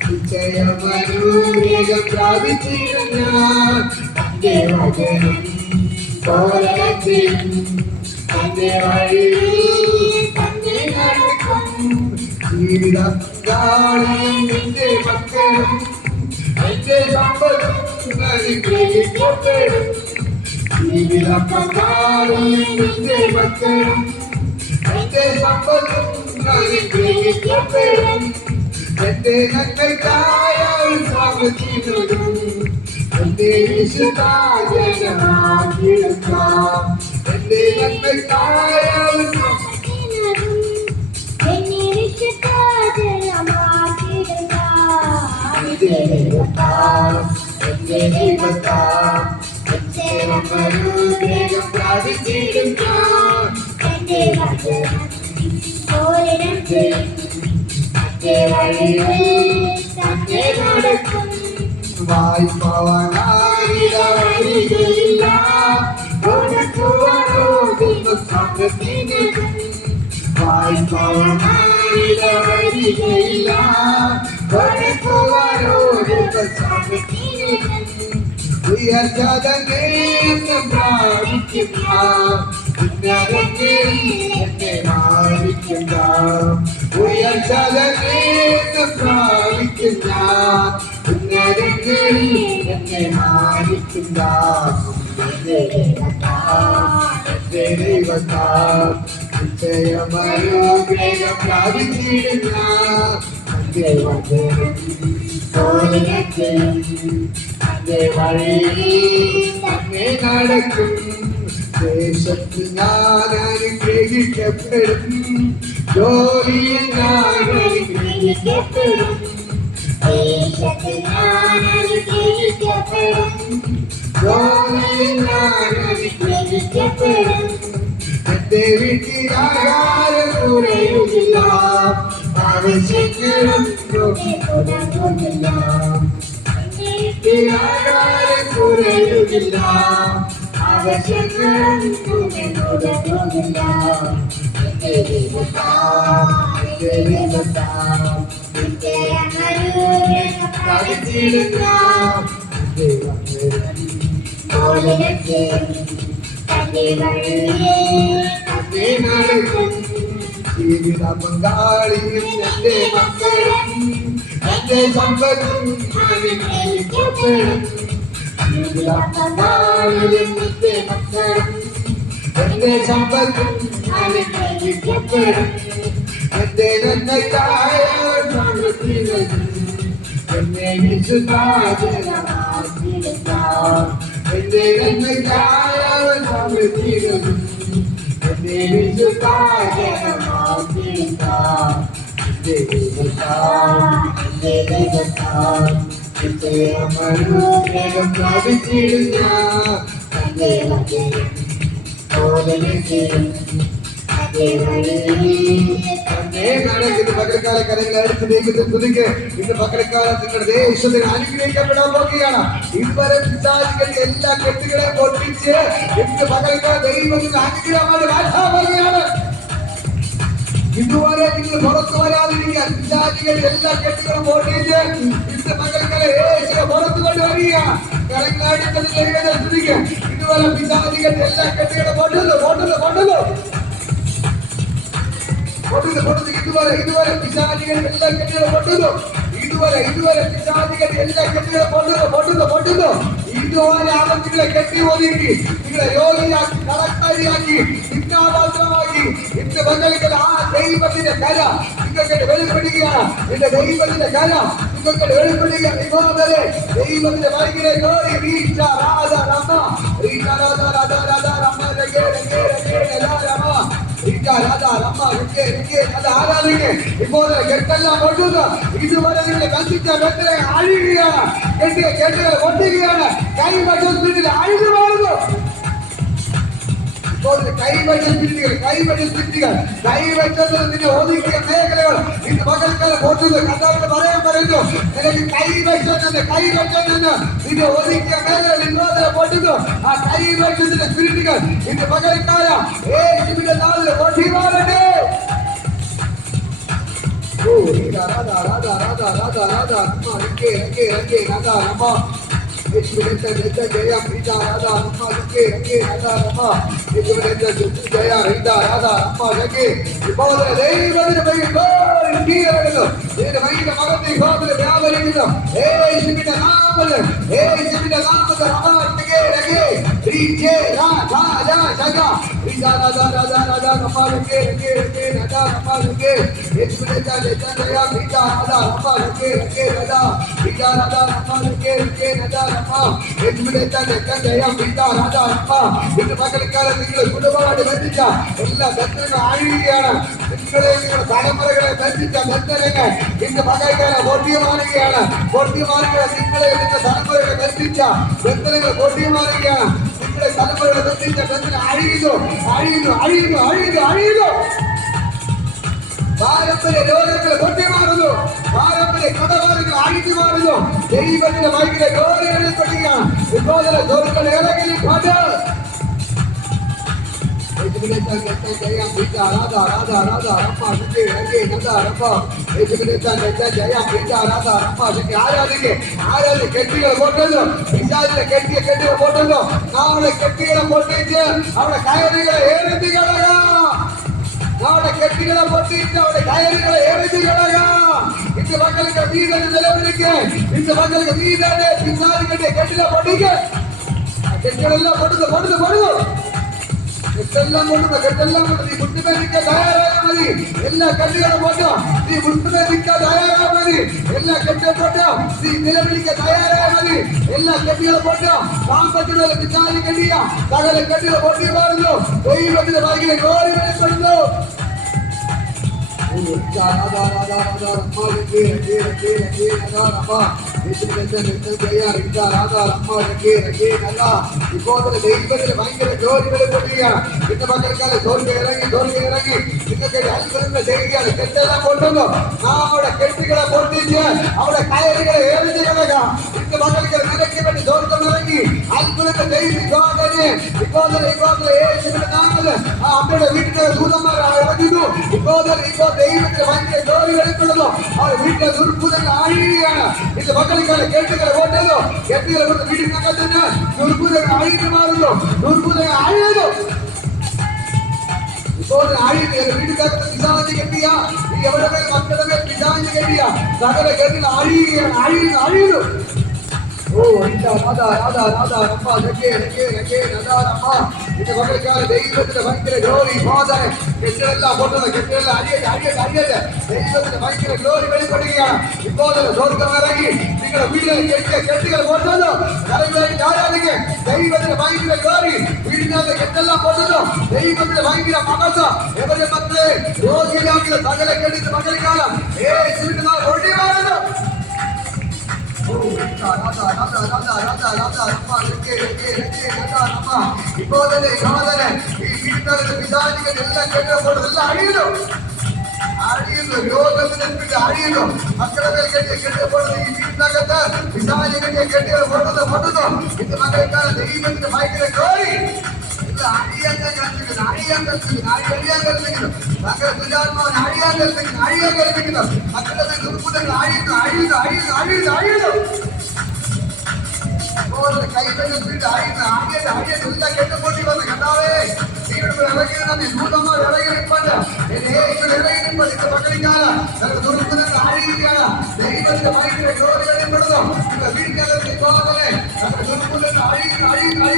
നിശ്ചയമനുഗ്രഹം പ്രാപിച്ചിരുന്ന തന്റെ വചനം പോലെ തന്റെ വഴിയിൽ തന്നെ നടക്കും. ജീവിതകാലം എന്റെ മക്കളും എന്റെ സമ്പത്തും അനുഗ്രഹിക്കപ്പെടും. ജീവിതകാലം എന്റെ മക്കളും എന്റെ സമ്പത്തും അനുഗ്രഹിക്കപ്പെടും. എന്റെ നന്മയ്ക്കായ സമത്തിനും എന്റെ വിശുദ്ധാചരണമാക്കിയെടുക്കാം. എന്റെ നന്മയ്ക്കായ പ്രാപിച്ചിടും. നടക്കും ദേശത്തിൽ ഞാൻ അനുഗ്രഹിക്കപ്പെടും ജോലിയിൽ ഞാൻ അനുഗ്രഹിക്കപ്പെടും ജോലിയിൽ ഞാൻ അനുഗ്രഹിക്കപ്പെടും എന്റെ വീട്ടിൽ ആഹാരം കുറയുന്നില്ല ആവശ്യങ്ങളും കുറയുന്നില്ല ആഹാരം കുറയുന്നില്ല ആവശ്യങ്ങളും കുറയുന്നില്ല ജീവിത പങ്കാളിയും എന്റെ മക്കളും എന്റെ സമ്പത്തും ജീവിത പങ്കാളിയും എന്റെ മക്കളും എന്റെ സമ്പത്തും എന്റെ നന്മയ്ക്കായ എന്നെ വിശുദ്ധാചരണമാക്കിയെടുക്കാം എന്റെ നന്മയ്ക്കായ സമൃദ്ധികളും എന്നെ വിശുദ്ധാചരണമാക്കിയെടുക്കാം എന്റെ ദൈവത്താൽ എന്റെ അമരൂപം പ്രാപിച്ചിടുന്ന എന്റെ പകരക്കാല കരങ്ങൾ അടുത്ത് ദൈവത്തെ തുതിക്ക് ഇന്ന് പകരക്കാലം നിങ്ങളുടെ ദേശത്തിന് അനുഗ്രഹിക്കപ്പെടാൻ പോകുകയാണ് ഇതുവരെ പിശാചുകൾ എല്ലാ കെട്ടുകളെ പൊട്ടിച്ച് ഇന്ന് പകരക്കാല ദൈവത്തിന് അനുഗ്രഹമായി മാറ്റാൻ പോകുകയാണ് ഇതുവരെ നിങ്ങൾ പുറത്തു വരാതിരിക്കാൻ പിശാചുകൾ എല്ലാ കെട്ടുകളും പൊട്ടിച്ച് ഇന്ന് പകരക്കാല യേശുവിനെ പുറത്തു കൊണ്ടുവരിക കരങ്ങളടുത്തത് ദൈവത്തെ തുതിക്ക് ഇതുവരെ പിശാചുകൾ എല്ലാ കെട്ടുകളും ഇതുവരെ പിശാചികൾ എല്ലാ കെട്ടുകളും പൊട്ടുന്നു ഇതുവരെ പിശാചികൾ എല്ലാ കെട്ടുകളും പൊട്ടുന്നു ഇതുവരെ ആളുകളെ കെട്ടി ഒതുക്കി നിങ്ങളെ രോഗിയാക്കി കടക്കാരിയാക്കി നിന്നാപാത്രമാക്കി ഇന്ന് പങ്കെടുക്കൽ ആ ദൈവത്തിന്റെ കല നിങ്ങൾക്ക് വെളിപ്പെടുകയാണ് എന്റെ ദൈവത്തിന്റെ കല നിങ്ങൾക്ക് വെളിപ്പെടുകയാണ് ഇതുപോലെ ദൈവത്തിന്റെ വൈകിലെ കോരി റീച്ച രാധ രമ റീച്ച രാധ രാധ രാധ രമ ഇതുപോലെ കെട്ടെല്ലാം പൊട്ടുക ഇതുവരെ നിങ്ങളെ ബന്ധിച്ച ബന്ധനെ അഴിയുകയാണ് കെട്ടിയ കെട്ടുകൾ പൊട്ടുകയാണ് കൈവശത്തിൽ അഴിഞ്ഞു മാറുന്നു കൈവച്ചത് നിന്നെ ഒതുക്കിയ മേഖലകൾ ഇന്ന് പകൽക്കാലം പൊട്ടുന്നു കർത്താവിന്റെ പറയുന്നു നിനക്ക് കൈവച്ചെന്ന് നിന്നെ ഒതുക്കിയ മേഖലകൾ ഇന്നോദരെ പൊട്ടുന്നു ആ കൈവച്ചതിന്റെ സ്പിരിറ്റുകൾ ഇന്ന് പകൽക്കാലം യേശുവിന്റെ നാളിൽ പൊട്ടി മാറട്ടെ രാധാ രാധാ രാധാ രാധാ രാധാ രാധാ രമ ജയ ഹരിത രാധാ രമ രാധാ രമ ജയ ഹരിത രാധാ രമ ഇപ്പോൾ ദൈവത്തിന്റെ മകന്റെ കോപത്തിൽ വ്യാപരിക്കുന്നു യേശുവിന്റെ നാമത്തിൽ പകൽക്കാലം നിങ്ങൾ കുടുംബമായിട്ട് ബന്ധിച്ച എല്ലാ ബന്ധങ്ങളും അഴിയുകയാണ് നിങ്ങളെ നിങ്ങളുടെ തലമുറകളെ ബന്ധിച്ച ബന്ധനങ്ങൾ ഇന്ന് പകൽക്കാലം പൊട്ടിയമാറുകയാണ് നിങ്ങളെ നിങ്ങളുടെ തലമുറകളെ ബന്ധിച്ച ബന്ധനങ്ങൾ പൊട്ടിയമാറുകയാണ് നിങ്ങളുടെ തലമുറകളെ ബന്ധിച്ച ബന്ധനം അഴിയുന്നു പാരമ്പര്യ രോഗങ്ങൾ പൊട്ടിമാറുന്നു, പാരമ്പര്യ കടഭാരങ്ങൾ അഴിഞ്ഞു മാറുന്നു. ദൈവത്തിന്റെ ഭയങ്കര ഗ്ലോറികളിൽ കൊള്ളുകയാണ്. ഇപ്പോൾ സ്വർഗ്ഗം ഇറങ്ങി പാട്ട് കെട്ടികളെ പൊട്ടുന്നു, കെട്ടിയ കെട്ടികളെ പൊട്ടുന്നു. നാളെ കെട്ടികളെ പൊട്ടിച്ച് അവിടെ കയറുകളെ ഏറിഞ്ഞു കളയാ, നാളെ കെട്ടികളെ പൊട്ടിച്ച് അവിടെ കയറുകളെ ഏറിഞ്ഞു കളയാ. ഇന്ന് മക്കൾക്ക് നീതന് നിലവിളിക്ക്, ഇന്ന് മക്കൾക്ക് നീതനെ പിന്നാലിന്റെ കെട്ടിലെ പൊട്ടിക്ക്. കെട്ടികളെല്ലാം പൊട്ടുന്നു പൊട്ടുന്നു പൊട്ടുന്നു, കെട്ടെല്ലാം കൊണ്ടുവന്നു, കെട്ടെല്ലാം കൊണ്ട് നീ മുട്ടുമേടിക്കാൻ തയ്യാറായാൽ മതി. എല്ലാ കല്ലുകളും പോട്ടോ, നീ മുട്ടുമേടിക്കാൻ തയ്യാറായാൽ മതി. എല്ലാ കെട്ടും പോട്ടോ, നീ നിലവിളിക്കാൻ തയ്യാറായാൽ മതി. എല്ലാ കെട്ടുകളും പോട്ടോ, സാമ്പത്തിക പിന്നാലി കെട്ടിയ സകല കെട്ടുകൾ പൊട്ടി മാറുന്നു. ദൈവത്തിന്റെ ഭാഗ്യം കോരി വെളിപ്പെടുന്നു. ദൈവത്തിന് ഭയങ്കര ജോലികളെ പൊട്ടുകയാണ്. ഇന്ന് മക്കൾക്കാലം ജോലി ഇറങ്ങി നിങ്ങൾക്ക് അത്ഭുതങ്ങൾ ചെയ്യുകയാണ്. കെട്ടെല്ലാം പൊട്ടുന്നു, നമ്മുടെ കെട്ടുകളെ പൊട്ടിച്ച് അവിടെ കയറുകളെ ഏറിഞ്ഞു കളയാം. ഇന്ന് മക്കൾക്ക് നിലയ്ക്ക് വേണ്ടി സ്വർഗ്ഗം ഇറങ്ങി അത്ഭുതങ്ങൾ ചെയ്ത് അമ്മയുടെ വീട്ടിലെ ദൂതന്മാർ ഇറങ്ങുന്നു. ഇപ്പോൾ ദൈവത്തിന് ഭയങ്കര ജോലി വെളിപ്പെടുന്നു. അവർ വീട്ടിലെ ദുർഭൂതങ്ങൾ അഴിയുകയാണ്. ഇന്ന് മക്കൾക്കാലം കെട്ടുകളെ പൊട്ടുന്നു, കെട്ടുകളെ കൊണ്ട് വീടിനകത്തിന് ദുർഭൂതങ്ങൾ അഴിഞ്ഞു മാറുന്നു, ദുർഭൂതങ്ങൾ അഴിയുന്നു. ഇപ്പോൾ വീടിനകത്ത് പിശാച് കെട്ടിയ ഈ എവിടെ മക്കളുടെ മേൽ പിശാച് കെട്ടിയ സകല കെട്ടിൽ അഴിയുന്നു അഴിയുന്നു. ദൈവത്തിന്റെ ഭയങ്കര ഗ്ലോറി കെട്ടിലെല്ലാം പൊട്ടുന്നത്, കെട്ടിലെല്ലാം അഴിയട്ടെ. ദൈവത്തിന്റെ ഭയങ്കര ഗ്ലോറി വെളിപ്പെടുകയാണ്. ഇപ്പോൾ സ്വർഗ്ഗം ഇറങ്ങി നിങ്ങളുടെ വീടുകളിൽ കെട്ടിയ കെട്ടുകൾ പൊട്ടുന്നു. ആരാധിക്ക് ദൈവത്തിന്റെ ഭയങ്കര ഗ്ലോറി. വീടിനകത്ത് കെട്ടെല്ലാം പൊട്ടുന്നു. ദൈവത്തിന്റെ ഭയങ്കര മകസ എവരുടെ മക്കളെ രോഗിയാക്കിയ സകല കെട്ടിന്റെ മകൾക്കാലം ഒഴി മാറുന്നു. ഇപ്പോൾ തന്നെ ഈ വീട്ടിനകത്ത് പിശാചികൾ എല്ലാം കെട്ടപ്പോൾ എല്ലാം അഴിയുന്നു, രോഗത്തിന് അഴിയുന്നു. മക്കളെ മേൽ കെട്ടിയപ്പോൾ ഈ വീട്ടിനകത്ത് പിശാചി കെട്ടിയ കെട്ടികൾ പൊട്ടുന്നു. ഇന്ന് മക്കൾക്കാണ് ദൈവത്തിന്റെ ഭയങ്കര ജോലി. അഴിയാൻ കൽപ്പിക്കുന്നു, മക്കളെ ദുരാത്മാവിനെ അഴിയാൻ കൽപ്പിക്കുന്നു. മക്കളുടെ ദുർബുദ്ധങ്ങൾ അഴിയുന്നു. കൈവെള്ളിട്ട് എല്ലാം കെട്ടുപൊട്ടി വന്ന് കണ്ടാവേ ഇറങ്ങി ദൂതന്മാർ ഇറങ്ങിപ്പണ്ട് ഇറങ്ങിപ്പോൾ ഇത് മക്കളിക്കാല ദുർബുദ്ധങ്ങൾ അഴിയുകയാണ്. ദൈവത്തിന്റെ ഭയങ്കര ജോലി വെളിപ്പെടുന്നു. വീട്ടിനകത്ത് പോകാതെ ദുർബുദ്ധങ്ങൾ അഴിയുകയാണ്.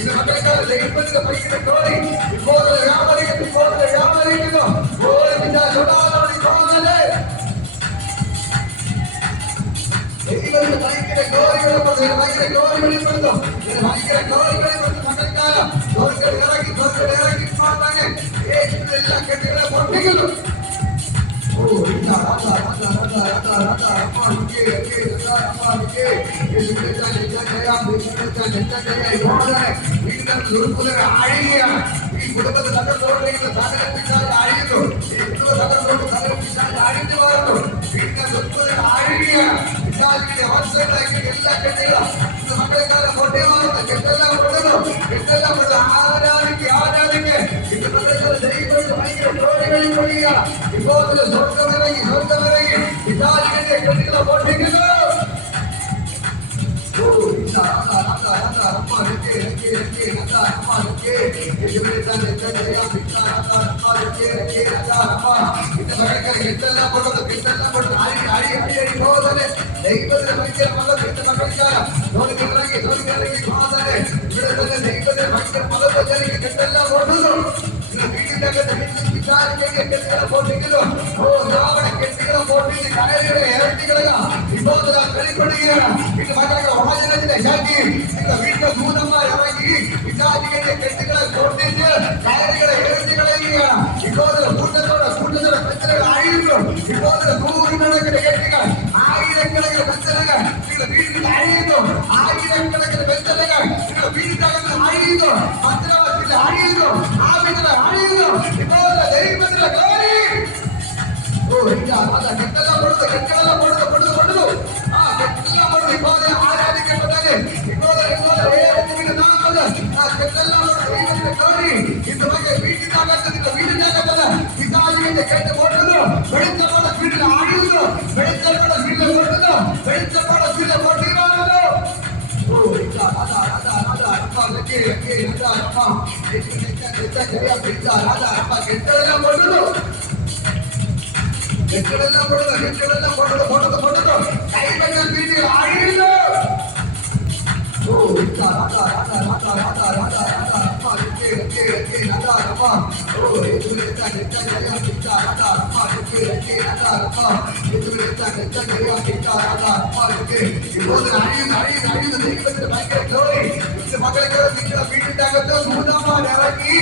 ഇത് മക്കളെക്കാൾ ദൈവത്തിന്റെ ഭയങ്കര ജോലി. ഇപ്പോൾ വ്യാപരിക്കുന്നു. ദൈവത്തിന്റെ ഭയങ്കര ഗ്ലോറി വെളിപ്പെടുന്നു. ഭയങ്കര ഗ്ലോറി വെളിപ്പെടുന്നു. മക്കൾക്കാലം ഇറങ്ങി എല്ലാ കെട്ടുകളെ പൊട്ടിക്കുന്നു. അഴിയുകയാണ്. ഈ കുടുംബത്തെ തകർത്തോണ്ടിരിക്കുന്ന സകല പിശാച് അഴിയുന്നു. ഈ കുടുംബ തകർത്തോണ്ട് സകല പിശാച് അഴിഞ്ഞു മാറുന്നു. വീട്ടിലെ ദുർബലത അഴിയുകയാണ്. പിശാചിന്റെ അവസ്ഥകളാക്കി എല്ലാ കെട്ടുകളും ഇന്ന് മക്കളെക്കാലം പൊട്ടിമാറുന്ന കെട്ടെല്ലാം പൊട്ടുന്നു. കെട്ടെല്ലാം ആരാധിക്ക് ഇന്ന് മക്കളെക്കാലം ദൈവത്തിന്റെ ഭയങ്കര ജോലികളിൽ കൊള്ളുകയാണ്. ഇപ്പോൾ സ്വർഗമിറങ്ങി പിശാചിന്റെ കെട്ടുകളെ പൊട്ടിക്കുന്നു. ദൈവത്തിന്റെ ഭയങ്കര മകത്തിന്റെ മകൾക്കാലം ഇറങ്ങി ഇവിടെ ദൈവത്തിന്റെ ഭയങ്കര മകൾക്ക് കെട്ടെല്ലാം പൊട്ടുന്നു. വീട്ടിന്റെ കെട്ടുകളെ പൊട്ടിക്കുന്നു. കെട്ടുകളെ പൊട്ടിച്ച് കയറുകളെ ഇറക്കികളെ ഇപ്പോൾ വെളിപ്പെടുകയാണ്. ഇത് മക്കളുടെ വചനത്തിന്റെ ശക്തി. നിങ്ങളുടെ വീട്ടിലെ ദൂതന്മാർ ഇറങ്ങി പിശാചിന്റെ കെട്ടുകളെ പൊട്ടിച്ച് കയറുകളെ ഇറക്കികളയുകയാണ്. ഇപ്പോൾ കൂട്ടത്തോടെ പെച്ചലുകൾ അഴിയുന്നു. ഇപ്പോൾ നൂറുകണക്കിന് കെട്ടുകൾ ആയിരക്കണക്കിന് പെച്ചലുകൾ നിങ്ങളുടെ വീട്ടിൽ അഴിയുന്നു. ആയിരക്കണക്കിന് പെച്ചലുകൾ നിങ്ങളുടെ വീട്ടിനകത്ത് വെളിച്ചപ്പാടത്തിന്റെ പൊട്ടിവാണല്ലോ. കൈവെക്കൽ വീട്ടിൽ ആഴിയുന്നു. വീട്ടിന്റെ അകത്ത് ദൂതന്മാരിറങ്ങി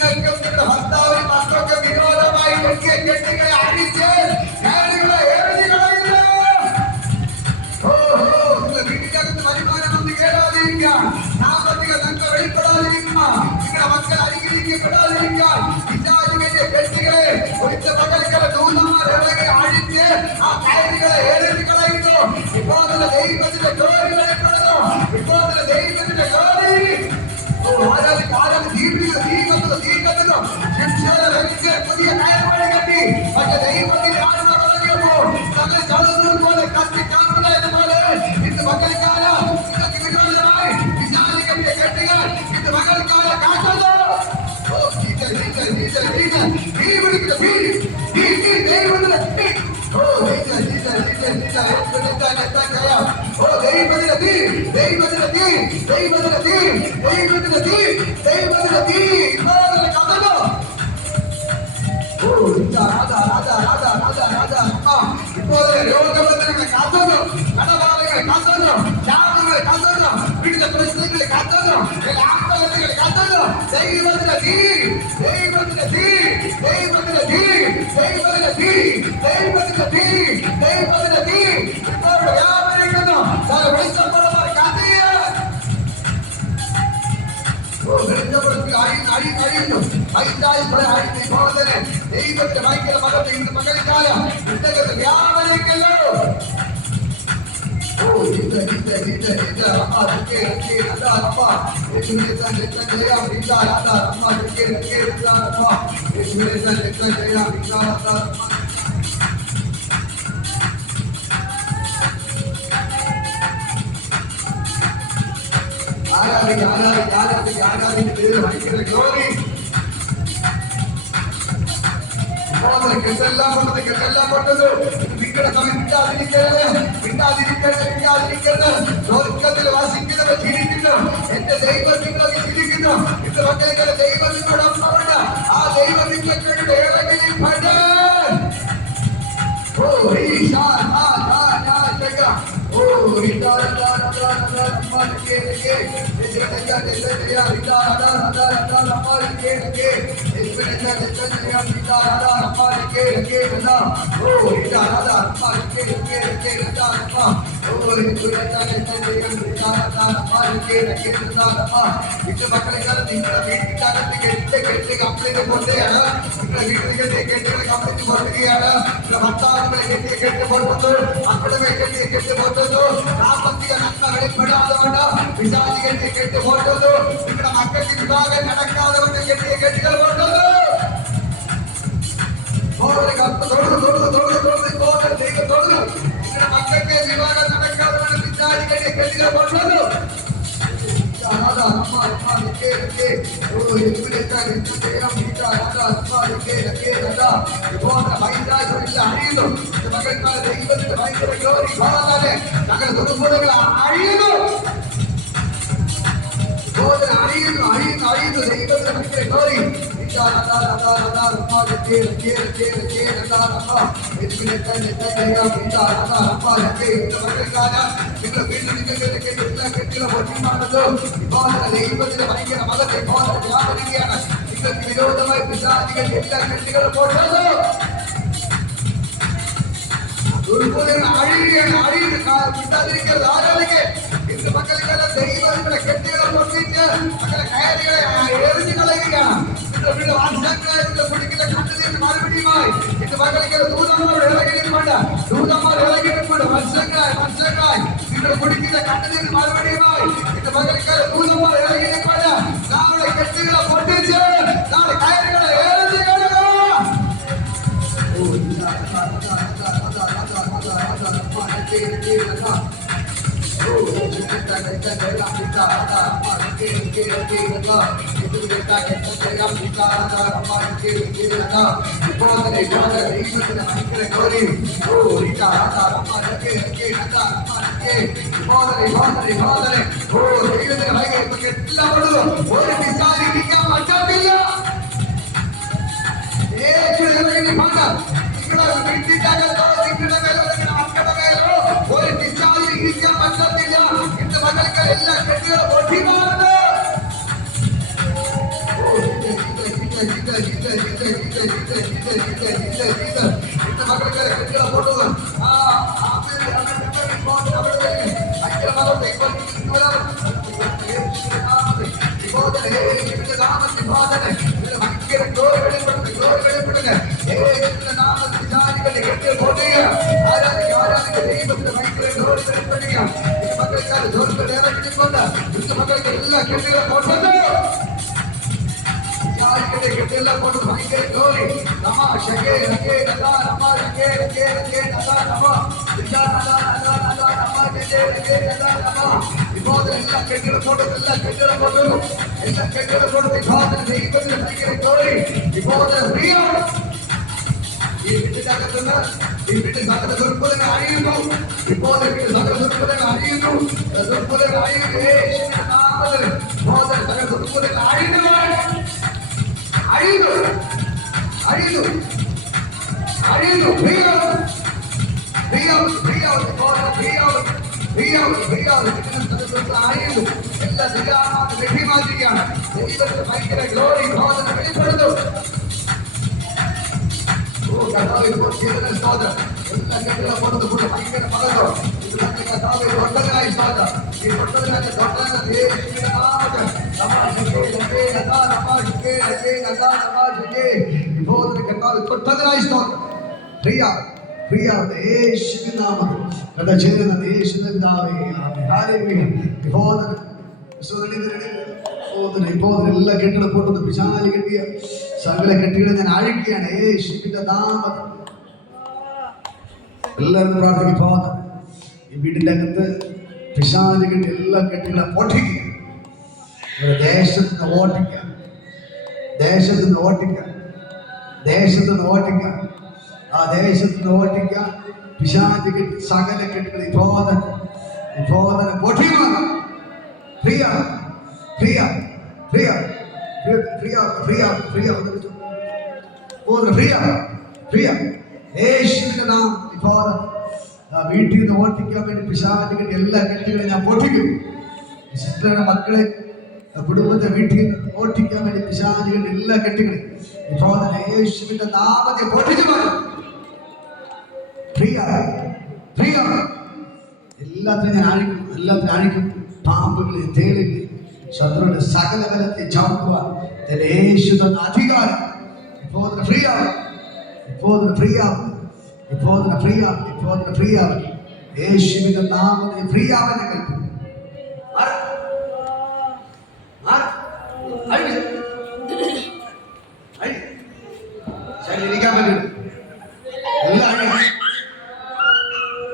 നിങ്ങൾക്കും നിങ്ങളുടെ ഭർത്താവിനും മക്കൾക്കും വിരോധമായി വെട്ടിയ കെട്ടുകളെ അഴിച്ച് ഞാനുകളെ എറിഞ്ഞു കളയുന്നു. വീട്ടിനകത്ത് വരുമാനമൊന്നും കേടാതിരിക്കാൻ, സാമ്പത്തിക നന്മ വെളിപ്പെടാതിരിക്കാൻ, നിങ്ങളുടെ മക്കൾ അനുഗ്രഹിക്കപ്പെടാതിരിക്കാൻ പിശാചിന്റെ കെട്ടുകളെ ഒരിച്ച പകൽക്കല ദൂതന്മാർ ഇറങ്ങി അഴിച്ച് ആ കയറുകളെ എറിഞ്ഞു കളയുന്നു. ഇപ്പോൾ ദൈവത്തിന്റെ ജോലി വെളിപ്പെടുന്നു. ഇപ്പോൾ ദൈവത്തിന്റെ ജോലി പുതിയ കയറുപടി കെട്ടി പക്ഷെ ദൈവത്തിന്റെ ആത്മ തുടങ്ങിയപ്പോൾ തങ്ങൾ ചളുന്നത് പോലെ കത്തി കാണുന്നത് പോലെ ഇന്ന് മകൾക്കാല നിങ്ങൾക്ക് വിരോധമായി വിശാലിക്കട്ടിയ കെട്ടുകൾ ഇന്ന് മകൾക്കാല കാട്ടുന്നു. രോഗബന്ധനങ്ങളെ കാത്തുന്നു, കടബാധകളെ കാത്തുന്നു, ശാപങ്ങളെ കാത്തുന്നു, വീട്ടിലെ പ്രശ്നങ്ങളെ കാത്തുന്നു, ആത്മഹത്യകളെ കാത്തുന്നു. ദൈവത്തിന്റെ തീ, ദൈവത്തിന്റെ തീ, ദൈവത്തിന്റെ തീ, ദൈവത്തിന്റെ തീ, ദൈവത്തിന്റെ തീ, ദൈവത്തിന്റെ തീ ഇപ്പോൾ വ്യാപരിക്കുന്നു. വെളിച്ചപ്പെടുന്നവർ കാത്തിയ കഴിയുന്നു. ദൈവത്തിന്റെ ഭയങ്കര മകത്തെ ഇന്ന് പകലിക്കാല പുസ്തകത്തെ വ്യാപരിക്കല്ലോ. കെട്ടെല്ലാം കൊണ്ടത് നിങ്ങളുടെ സമയം സ്വർഗത്തിൽ വസിക്കുന്നവർ ചിരിക്കുന്നു. എന്റെ ദൈവം നിങ്ങളെ ചിരിക്കുന്നു. എന്റെ മക്കളെ ദൈവം നിങ്ങളോടൊപ്പമുണ്ട്. ആ ദൈവം നിങ്ങളുടെ ഇറങ്ങി പണ്ട് കെട്ടി പോട്ടത് നിങ്ങളുടെ മക്കൾക്ക് വിഭാഗം നടക്കാതെ കെട്ടിയ കെട്ടുകൾ പോട്ടത് നിങ്ങളുടെ മക്കൾക്ക് വിഭാഗം നടക്കാതെ പിശാചി കെട്ടിയ കെട്ടുകൾ പോട്ടത് അഴിയുന്നു. മകൾക്കാർ ദൈവത്തിന്റെ ഭയങ്കര ഗ്ലോറി കാണാതെ ഞങ്ങളുടെ കുടുംബങ്ങൾ അഴിയുന്നു. അഴിയുന്നു ദൈവത്തിന്റെ ഭയങ്കര ഗ്ലോറി. ദൈവത്തിന്റെ ഭയങ്കര മതത്തെ വ്യാപരിക്കുകയാണ്. നിങ്ങൾക്ക് വിരോധമായി പിശാചികൾ എല്ലാ കെട്ടുകളും പോട്ടത് ദുർബലങ്ങൾ അഴിയുകയാണ്. ആരാധിക്കെ ഇന്ന് മക്കളുടെ ദൈവങ്ങളുടെ കെട്ടുകളെ പൊട്ടിച്ച് മക്കളെ കയറുകളെ എറിഞ്ഞു കളയുകയാണ്. കുടിക്കുന്ന കണ്ണുനീരിന് മറുപടിയുമായി ഇന്ന് മക്കളുടെ ദൂതന്മാർ ഇറങ്ങിയിട്ടുണ്ട്. ദൂതന്മാർ ഇറങ്ങിയിട്ടുണ്ട്. വർഷങ്ങളായി നിങ്ങൾ കുടിക്കുന്ന കണ്ണുനീരിന് മറുപടിയുമായി ഇന്ന് മക്കളുടെ ദൂതന്മാർ ഇറങ്ങിയിട്ടുണ്ട്. നാളെ കെട്ടുകളെ പൊട്ടിച്ച് നാളെ കയറുകളെ എറിഞ്ഞു കളയുക. എല്ലാ കെട്ടിടം പൊട്ടുന്ന പിശാച് കെട്ടിയ സകല കെട്ടിടം ഞാൻ അഴിക്കുകയാണ് യേശുവിന്റെ നാമത്തിൽ. എല്ലാവരും പ്രാർത്ഥിക്കും. ഈ വീടിന്റെ അകത്ത് പിശാച് കെട്ടി എല്ലാ കെട്ടിടം പൊട്ടിക്കുക. ദേശത്തിന് ഓട്ടിക്കുക, ദേശത്തിന് ഓട്ടിക്കുക, ദേശത്തിന് ഓട്ടിക്കുക, ആ ദേശത്തിന് ഓട്ടിക്കുക. പിശാച് കെട്ടി സകല കെട്ടിടം വിഭോധന പൊട്ടിക്കുക. പ്രിയ പ്രിയ പ്രിയ പ്രിയ പ്രിയ പ്രിയ പ്രിയ പ്രിയ യേശുവിന്റെ നാം വിഭോധന വീട്ടിൽ നിന്ന് ഓട്ടിക്കാൻ വേണ്ടി പിശാച് കെട്ടി എല്ലാ കെട്ടികളും ഞാൻ പൊട്ടിക്കും. സിസ്റ്ററുടെ മക്കളെ കുടുംബത്തെ വീട്ടിൽ നിന്ന് ഓട്ടിക്കാൻ വേണ്ടി പിശാച് കെട്ടി എല്ലാ കെട്ടികളും വിഭോധന യേശുവിന്റെ നാമത്തെ പൊട്ടിച്ചു മാറും. പ്രിയ പ്രിയ എല്ലാത്തിനും ഞാൻ അഴിക്കും, എല്ലാത്തിനും അഴിക്കും. പാമ്പുകളെ, തേളുകളെ, ശത്രുവിന്റെ സകല ബലത്തെ ചാർക്കുവാൻ യേശു തന്ന അധികാരം വിഭോധന ഫ്രീ ആവും, വിഭോധന ഫ്രീ ആവും, വിഭോധന ഫ്രീ ആവും, വിഭോധന ഫ്രീ ആവും. യേശുവിന്റെ നാമത്തിൽ ഫ്രീ ആവാൻ കൽപ്പിക്കും. ഇരിക്കാൻ പറ്റില്ല. എല്ലാം അറിയാം,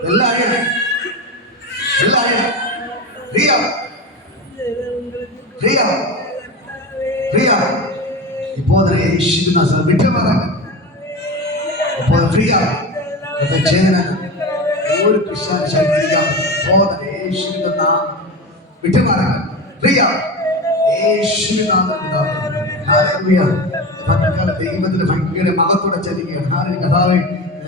എല്ലാം അറിയാം, എല്ലാം അറിയാം. പ്രിയ പ്രിയ പ്രിയ இப்போது യേശുവിൻ നാമത്തിൽ വിട്ടുമാറാൻ ഇപ്പോൾ പ്രിയ ചേന ഒരു പിശാച് ശരീരം ബോധന യേശുവിന്റെ നാമം വിട്ടുമാറാൻ പ്രിയ യേശുവിൻ നാമത്തിൽ ഹല്ലേലൂയ. ദൈവത്തിന് ഭയങ്കര മഹത്വത്തോടെ ചലിക്കുകയാണ്. കർത്താവേ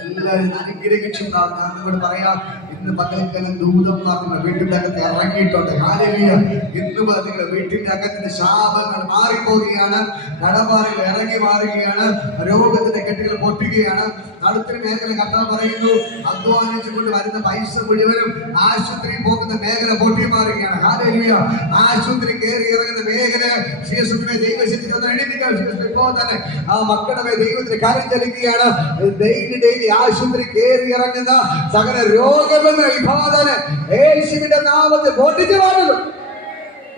എല്ലാവരും അനുഗ്രഹിച്ചിട്ടുണ്ടാകും. ഞാൻ നിങ്ങളോട് പറയാം, ഇന്ന് പകൽക്കാലം ദൂതന്മാർ നിങ്ങളുടെ വീട്ടിന്റെ അകത്ത് ഇറങ്ങിയിട്ടുണ്ട്. ഹല്ലേലൂയ. ഇന്ന് നിങ്ങളുടെ വീട്ടിന്റെ അകത്തിന്റെ ശാപങ്ങൾ മാറിപ്പോവുകയാണ്, കടബാറുകൾ ഇറങ്ങി മാറുകയാണ്, രോഗത്തിന്റെ കെട്ടുകൾ പൊട്ടുകയാണ്. അടുത്തൊരു മേഖല കർത്താവ് പറയുന്നു, അധ്വാനിച്ചുകൊണ്ട് വരുന്ന പൈസ മുഴുവനും ആശുപത്രിയിൽ പോകുന്ന മേഖല പൊട്ടി മാറുകയാണ്. ഹല്ലേലൂയ. ആശുപത്രി കയറി ഇറങ്ങുന്ന മേഖല തന്നെ ആ മക്കളുടെ ദൈവത്തിന് കാര്യം ചലിക്കുകയാണ്. ഡെയിലി ആശുപത്രി കയറി ഇറങ്ങുന്ന സകല രോഗമെന്ന വിഭാധന യേശുവിന്റെ നാമത്തിൽ പൊട്ടിച്ചു മാറുന്നു.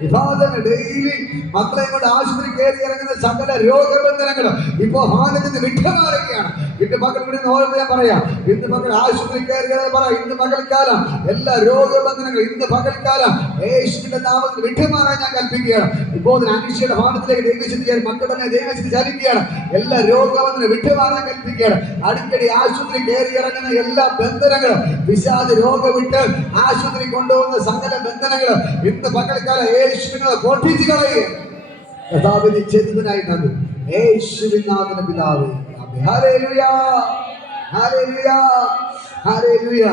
വിഭാധന ഡെയിലി മക്കളെ കൊണ്ട് ആശുപത്രി കയറി ഇറങ്ങുന്ന സകല രോഗബന്ധനങ്ങൾ ഇപ്പോ ഭാരതത്തിൽ വിട്ടുമാറുകയാണ്. ഇന്ന് പകൽ ഞാൻ പറയാം, ഇന്ന് പകൽ ആശുപത്രി കയറിയത് പറയാം, ഇന്ന് പകൽക്കാലം എല്ലാ രോഗബന്ധനങ്ങൾ ഇന്ന് പകൽക്കാലം യേശുവിന്റെ നാമത്തിൽ വിട്ടുമാറാൻ ഞാൻ കൽപ്പിക്കുകയാണ്. ഇപ്പോൾ അനീഷയുടെ ഭവനത്തിലേക്ക് ദൈവശക്തി മക്കളുടെ ദൈവശക്തി ചലിക്കുകയാണ്. എല്ലാ രോഗബന്ധനം വിട്ടുമാറാൻ കൽപ്പിക്കുകയാണ്. അടിക്കടി ആശുപത്രി കയറി ഇറങ്ങുന്ന എല്ലാ ബന്ധനങ്ങളും പിശാച് രോഗം വിട്ട് ആശുപത്രി കൊണ്ടുപോകുന്ന സകല ബന്ധനങ്ങളും ഇന്ന് പകൽക്കാലം യേശുവിനെ പൊട്ടിച്ചു കളയുക. കർത്താവിനെ ചെയ്തതിനായി നന്ദി. യേശുവിൻ നാമത്തിൽ പിതാവേ. Hallelujah, hallelujah, hallelujah.